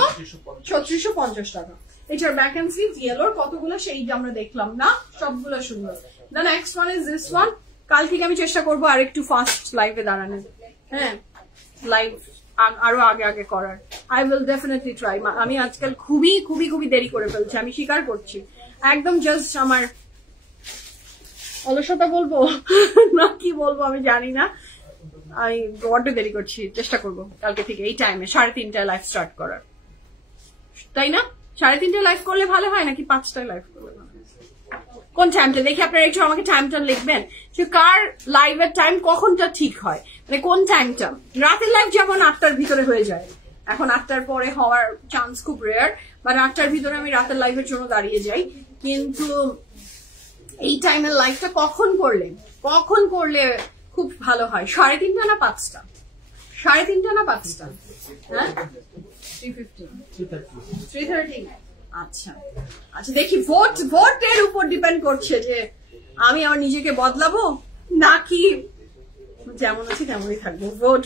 3650 টাকা। এটার ব্যাক এন্ড স্লিভ ইয়েলোর কতগুলো সেই যে আমরা দেখলাম না, সবগুলো সুন্দর। The next one is this one. কাল থেকে আমি চেষ্টা করবো আরেকটু ফাস্ট লাইভে দাঁড়ানোর, হ্যাঁ লাইভ আরো আগে আগে করার। I will definitely try. আমি আজকাল খুবই খুবই খুবই দেরি করে ফেলছি, আমি স্বীকার করছি। একদম জাস্ট আমার অলসতা বলবো না কি বলবো আমি জানি না, আমি বড্ড দেরি করছি। চেষ্টা করবো কালকে থেকে এই টাইমে 3:30টায় লাইভ স্টার্ট করার, তাই না? 3:30টায় লাইভ করলে ভালো হয় নাকি 5টায় লাইভ করলে ভালো হয়? কোন টাইমটা দেখি আপনারা একটু আমাকে টাইমটা লিখবেন যে কার লাইভের টাইম কখনটা ঠিক হয়, মানে কোন টাইমটা। রাতের লাইভ যেমন 8টার ভিতরে হয়ে যায়, এখন 8টার পরে হওয়ার চান্স খুব রেয়ার, বাট 8টার ভিতরে আমি রাতের লাইভের জন্য দাঁড়িয়ে যাই। কিন্তু এই টাইমের লাইভটা কখন করলে খুব ভালো হয়? 3:30 না 5টা? 3:30 না 5টা? হ্যাঁ 3:30। আচ্ছা আচ্ছা দেখি, ভোটের উপর ডিপেন্ড করছে যে আমি আমার নিজেকে বদলাবো নাকি যেমন আছে তেমনই থাকবো। ভোট।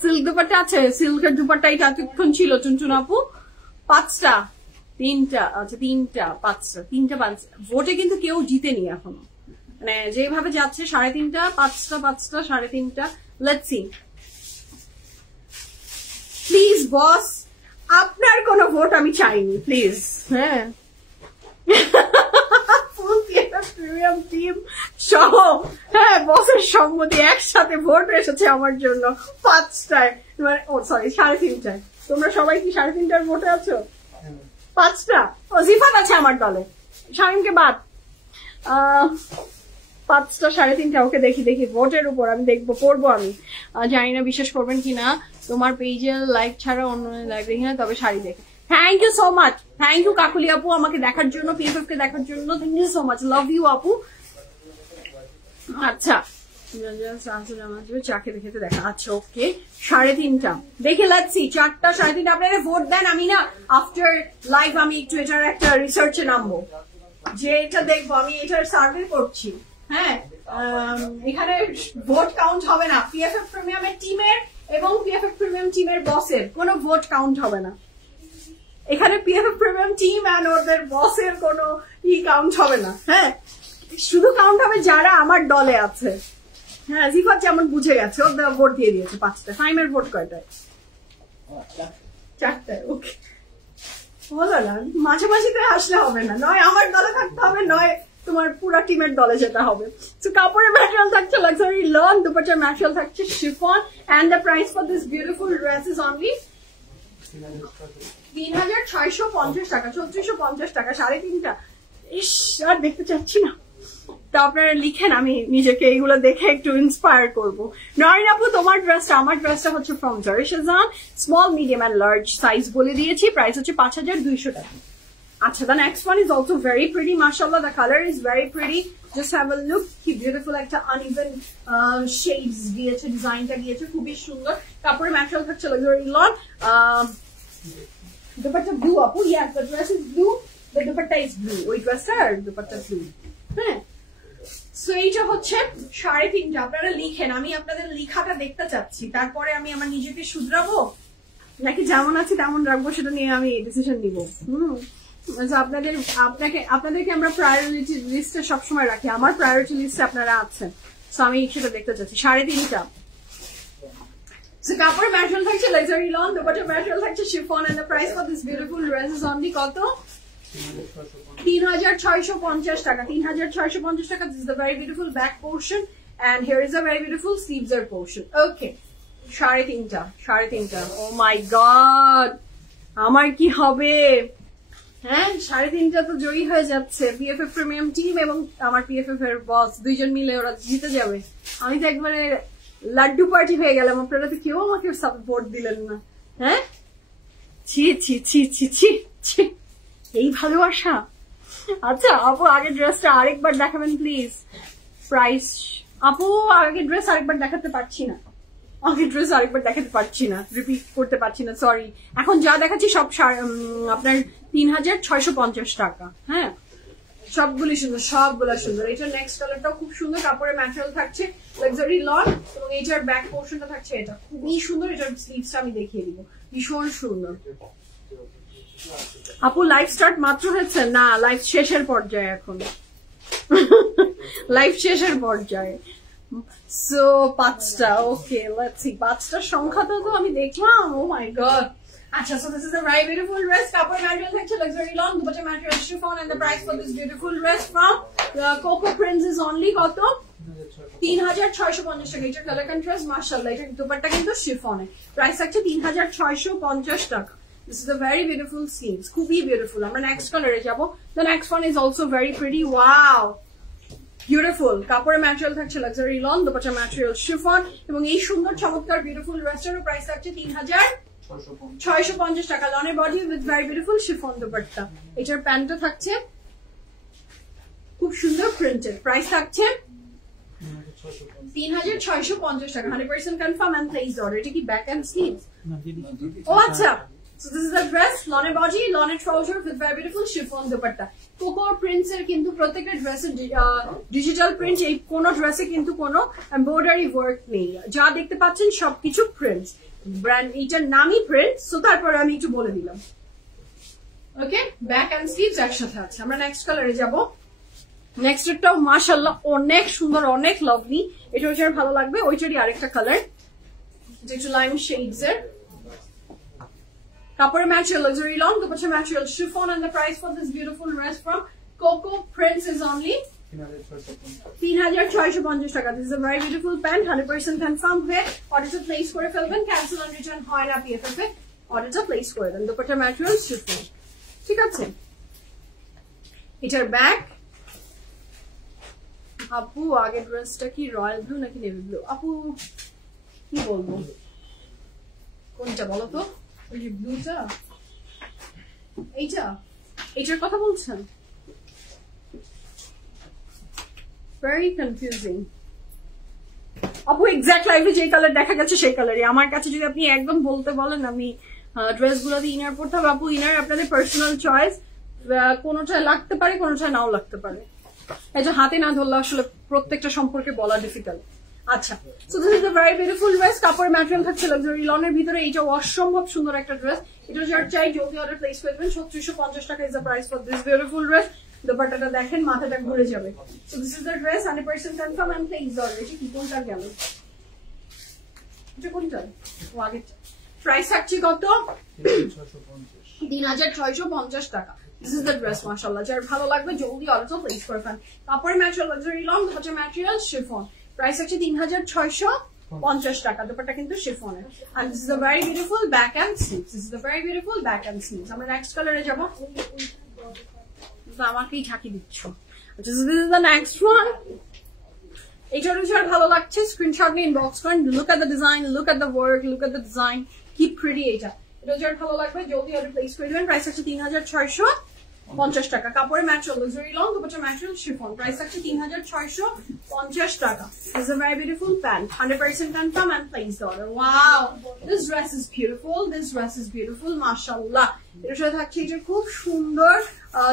সিল্ক দুপাট্টা আছে, সিল্কের দুপাট্টা এটা এতক্ষণ ছিল টুনটুন আপু 5টা 3টা, আচ্ছা 3টা 5টা 3টা 5। ভোটে কিন্তু কেউ জিতেনি এখনো, মানে যেভাবে যাচ্ছে 3:30, 5টা 3:30। Let's see. প্লিজ বস আপনার কোন ভোট আমি চাইনি প্লিজ। হ্যাঁ প্রিমিয়াম টিম সহ, হ্যাঁ বসের সম্মতি একসাথে ভোট এসেছে আমার জন্য 5টায়, মানে ও সরি 3:30টায়। তোমরা সবাই কি 3:30টার ভোটে আছো? 5টা ও জিফাত আছে আমার দলে, শামিমকে বাদ। 5টা 3:30 ওকে দেখি ভোটের উপর আমি দেখবো, পড়বো আমি। জানি না বিশ্বাস করবেন কিনা, তোমার পেজে লাইভ ছাড়া অন্য লাইভ দেখি না, তবে শাড়ি দেখে। Thank you so much, thank you Kakuli আপু আমাকে দেখার জন্য, পিএফএফ কে দেখার জন্য। Thank you so much, love you আপু। আচ্ছা চা খেতে দেখা। আচ্ছা ওকে 3:30 দেখে লাগছি 4টা 3:30 আপনারা ভোট দেন। আমি না আফটার লাইভ আমি একটু এটার একটা রিসার্চে নামবো, যে এটা দেখবো, আমি এটার সার্ভে করছি। হ্যাঁ এখানে ভোট কাউন্ট হবে না, পিএফএফ প্রিমিয়ামের টিমের এবং পিএফএফ প্রিমিয়াম টিমের বসের কোনো ভোট কাউন্ট হবে না। এখানে পিএফএফ প্রিমিয়াম টিম এন্ড ওদের বসের কোনো কাউন্ট হবে না। হ্যাঁ শুধু কাউন্ট হবে যারা আমার দলে আছে। হ্যাঁ জিফাত যেমন বুঝে গেছে, ওদের ভোট দিয়ে দিয়েছে 5টা। ফাইমের ভোট কয়টায়? 4টায়। ওকে বলো না, মাঝামাঝিতে আসলে হবে না, নয় আমার দলে থাকতে হবে, নয় তোমার পুরো টিমের দলে যেতে হবে। তো কাপড়ের ম্যাটেরিয়াল থাকছে লাক্সারি লন, দুপাট্টার ম্যাটেরিয়াল থাকছে chiffon, and the price for this beautiful dress is only 3650 টাকা, 3650 টাকা। 3:30টা ইস আর দেখতে চাচ্ছি না। তা আপনারা লিখেন, আমি নিজেকে এইগুলো দেখে একটু ইন্সপায়ার করবো। নরিন আপু তোমার ড্রেসটা, আমার ড্রেসটা হচ্ছে from Zara Shahjahan, small medium and large size বলে দিয়েছি। প্রাইস হচ্ছে 5200 টাকা। আচ্ছা the next one is also very pretty, mashallah, the color is very pretty, just have a look কি beautiful একটা uneven shades দিয়েছে, ডিজাইনটা দিয়েছে খুবই সুন্দর। কাপড়ের ম্যাটেরিয়াল থাকছে লাক্সারি লন। দুপাট্টা ব্লু আপু, yes the dress is blue, the dupatta is blue, ওই ড্রেসটা আর দুপাট্টা ব্লু। হ্যাঁ সো এইটা হচ্ছে 3:30। আপনারা লিখেন, আমি আপনাদের লেখাটা দেখতে চাচ্ছি, তারপরে আমি আমার নিজেকে শুধরাবো নাকি যেমন আছে তেমন রাখবো সেটা নিয়ে আমি ডিসিশন নিব। আপনাদেরকে আমরা প্রায়োরিটি লিস্টে সবসময় রাখি, আমার প্রায়োরিটি লিস্টে আপনারা আছেন, তো আমি সেটা দেখতে চাচ্ছি। 3.5 কাপড় ম্যাটেরিয়াল থাকছে লাক্সারি লন, দুপাট্টা ম্যাটেরিয়াল থাকছে chiffon, and the price for this beautiful dress is only কত? 3650 টাকা। 3650 টাকা। This is the very beautiful back portion and here is a very beautiful sleeves এর portion. Okay, 3.5। Oh my God, আমার কি হবে? হ্যাঁ, 3.5 তো জয়ী হয়ে যাচ্ছে। পিএফএফ প্রিমিয়াম টিম এবং আমার পিএফএফ এর বস দুইজন মিলে ওরা জিতে যাবে। আমি তো একবারে লাড্ডু পার্টি হয়ে গেলাম, আপনারা তো কেউ আমাকে সাপোর্ট দিলেন না। হ্যাঁ, ছি ছি ছি ছি ছি ছি, এই ভালোবাসা। আচ্ছা আপু, আগে ড্রেসটা আরেকবার দেখাবেন প্লিজ। প্রাইস আপু, আগে ড্রেস আরেকবার দেখাতে পারছি না, রিপিট করতে পারছি না, সরি। এখন যা দেখাচ্ছি সব আপনার 3650 টাকা। হ্যাঁ, সবগুলি সুন্দর, সবগুলা সুন্দর। এটার নেক্সট কালারটাও খুব সুন্দর, কাপড়ের ম্যাটেরিয়াল থাকছে লাক্সারি লন এবং এটার ব্যাক পোর্শনটা থাকছে এটা খুবই সুন্দর। এটার স্লিভসটা আমি দেখিয়ে দিব, ভীষণ সুন্দর। আপু লাইভ স্টার্ট মাত্র হয়েছে? না, লাইভ শেষের পর্যায়ে এখন, লাইভ শেষের পর্যায়ে। সো 5টা, ওকে লেটস সি 5টার সংখ্যাটা তো আমি দেখলাম। ও মাই গড। আচ্ছা, so this is a very beautiful dress. কাপড় ম্যাটেরিয়াল থাকছে luxury lawn, dupatta material chiffon, and the price for this beautiful dress from Coco Prince is only কত? 3650 টাকা। এটার কালার কন্ট্রাস্ট মাশাআল্লাহ। এটা দুপাট্টা কিন্তু শিফনে, প্রাইস থাকছে 3650 টাকা। This is a very beautiful sleeves, খুবই বিউটিফুল। আমরা নেক্সট কালারে যাব। The next one is also very pretty. Wow, beautiful. কাপড়ের ম্যাটেরিয়াল থাকছে luxury lawn, dupatta material chiffon এবং এই সুন্দর চমৎকার বিউটিফুল ড্রেসটার প্রাইস থাকছে 3650 টাকা। লনের body with very beautiful chiffon dupatta. এটার প্যান্টটা থাকছে খুব সুন্দর প্রিন্টেড, প্রাইস থাকছে 3650 টাকা। 100% কনফার্ম এন্ড প্লেস অর্ডার। এটা কি ব্যাক এন্ড স্লিভস? ও আচ্ছা, so this is the dress, লনের বডি, লনের trouser with very beautiful chiffon dupatta. Coco prints এর কিন্তু প্রত্যেকটা ড্রেসের ডিজিটাল প্রিন্ট, এই কোন ড্রেসে কিন্তু কোনো এমব্রয়ডারি ওয়ার্ক নেই, যা দেখতে পাচ্ছেন সবকিছু প্রিন্টস। ব্র্যান্ড এটার নামই প্রিন্ট, সো তারপরে আমি একটু বলে দিলাম। ওকে, ব্যাক এন্ড স্লিভস একসাথে আছে। আমরা নেক্সট কালারে যাব। নেক্সট একটাও মাশাআল্লাহ অনেক সুন্দর, অনেক লাভলি। এটা হচ্ছে ভালো লাগবে, ওইটারই আরেকটা কালার, এটা একটু লাইম শেডস এর। কাপড়ের material luxury lawn, dupatta material chiffon, and the price for this beautiful dress from Coco Prince is only 3650 টাকা। This is a very beautiful pant, 100% confirm হয়ে অর্ডারটা প্লেস করে ফেলবেন। ক্যান্সেল অন রিটার্ন হয় না পিএফএফ এ, অর্ডারটা প্লেস করে দেন। দুপাট্টা ম্যাটেরিয়াল শিফন, ঠিক আছে। এটার ব্যাক। আপু আগের ড্রেসটা কি রয়্যাল ব্লু নাকি নেভি ব্লু? আপু কি বলবো, কোনটা বলো তো? ওই যে ব্লুটা, এইটার কথা বলছেন? Very confusing. আপু এক্সাক্ট লাইভে যে কালার দেখা গেছে সেই কালারই আমার কাছে। যদি আপনি একদম বলতে বলেন, আমি ড্রেস গুলোতে ইনার পড়তে হবে। আপু ইনার আপনাদের পার্সোনাল চয়েস, কোনোটা লাগতে পারে, কোনোটা নাও লাগতে পারে। এটা হাতে না ধরলে আসলে প্রত্যেকটা সম্পর্কে বলা ডিফিকাল্ট। আচ্ছা, so this is a very beautiful dress. কাপড় ম্যাটেরিয়াল থাকছে লাক্সারি লনের ভিতরে। এটা অসম্ভব সুন্দর একটা ড্রেস। এটা যার চাই জলদি অর্ডার প্লেস করবেন। 3650 টাকা is the price for this beautiful dress. দুপাট্টাটা দেখেন, মাথাটা ঘুরে যাবে। So this is the dress, 100% confirm and place order. এটা কি কোনটা গেল? এটা কোনটা? ও আগেরটা। প্রাইস থাকছে কত? 3650 টাকা। This is the dress, mashallah. যার ভালো লাগবে জলদি অর্ডারটা প্লেস করে ফেলেন। কাপড়ের material luxury lawn, dupatta material chiffon, price হচ্ছে 3650 টাকা। দুপাট্টা কিন্তু শিফনের। And this is a very beautiful back and sleeves. This is a very beautiful back and sleeves. আমরা নেক্সট কালারে যাব। আমাকেই ঝাঁকি দিচ্ছ। This is the next one. এটার যার ভালো লাগছে স্ক্রিনশট নিয়ে ইনবক্স করেন। Look at the design, look at the work, look at the design. কি pretty এটা। এটা যার ভালো লাগবে জলদি অর্ডার প্লেস করে দিবেন। প্রাইস হচ্ছে 3650 টাকা। কাপড়ের material luxury lawn, dupatta material chiffon, price হচ্ছে 3650 টাকা। This is a very beautiful pant, 100% confirm and place the order. Wow, this dress is beautiful. This dress is beautiful, mashallah. এটার সাথে থাকছে এটার খুব সুন্দর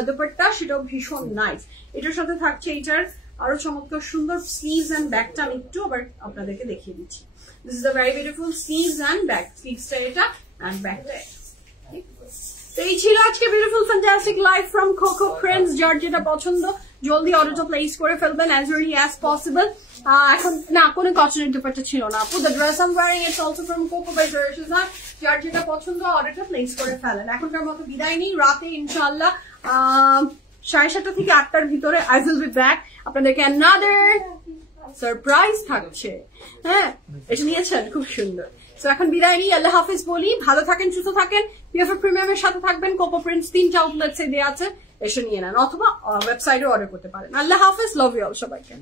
দুপাট্টা, সেটাও ভীষণ নাইস। এটার সাথে থাকছে এটার আরো চমৎকার সুন্দর স্লিভস এন্ড ব্যাকটা আমি একটু আবার আপনাদেরকে দেখিয়ে দিচ্ছি। This is a very beautiful sleeves and back. স্লিভসটা এটা and back there. তো এই ছিল আজকে beautiful fantastic life from cocoa prints. যার যেটা পছন্দ জলদি অর্ডারটা প্লেস করে ফেলবেন অ্যাজ আর্লি অ্যাজ পসিবল। এখন না কোনো কটনের দুপাট্টা ছিল না আপু। The dress am wearing it's also from Coco by জয়সুজা। যার যেটা পছন্দ অর্ডারটা প্লেস করে ফেলেন। এখনকার মতো বিদায় নেই, রাতে ইনশাআল্লাহ 7:30 থেকে 8টার ভিতরে আই উইল বি ব্যাক। আপনাদেরকে অ্যানাদার সারপ্রাইজ থাকছে। হ্যাঁ, এটা নিয়েছেন, খুব সুন্দর। তো এখন বিদায় নিই, আল্লাহ হাফিজ বলি। ভালো থাকেন, সুস্থ থাকেন। পিএফএ প্রিমিয়ামের সাথে থাকবেন। কোকো প্রিন্টস 3টা আউটলেটসে দেওয়া আছে, এসে নিয়ে নেন অথবা ওয়েবসাইটে অর্ডার করতে পারেন। আল্লাহ হাফিজ, লাভ ইউ অল সবাইকে।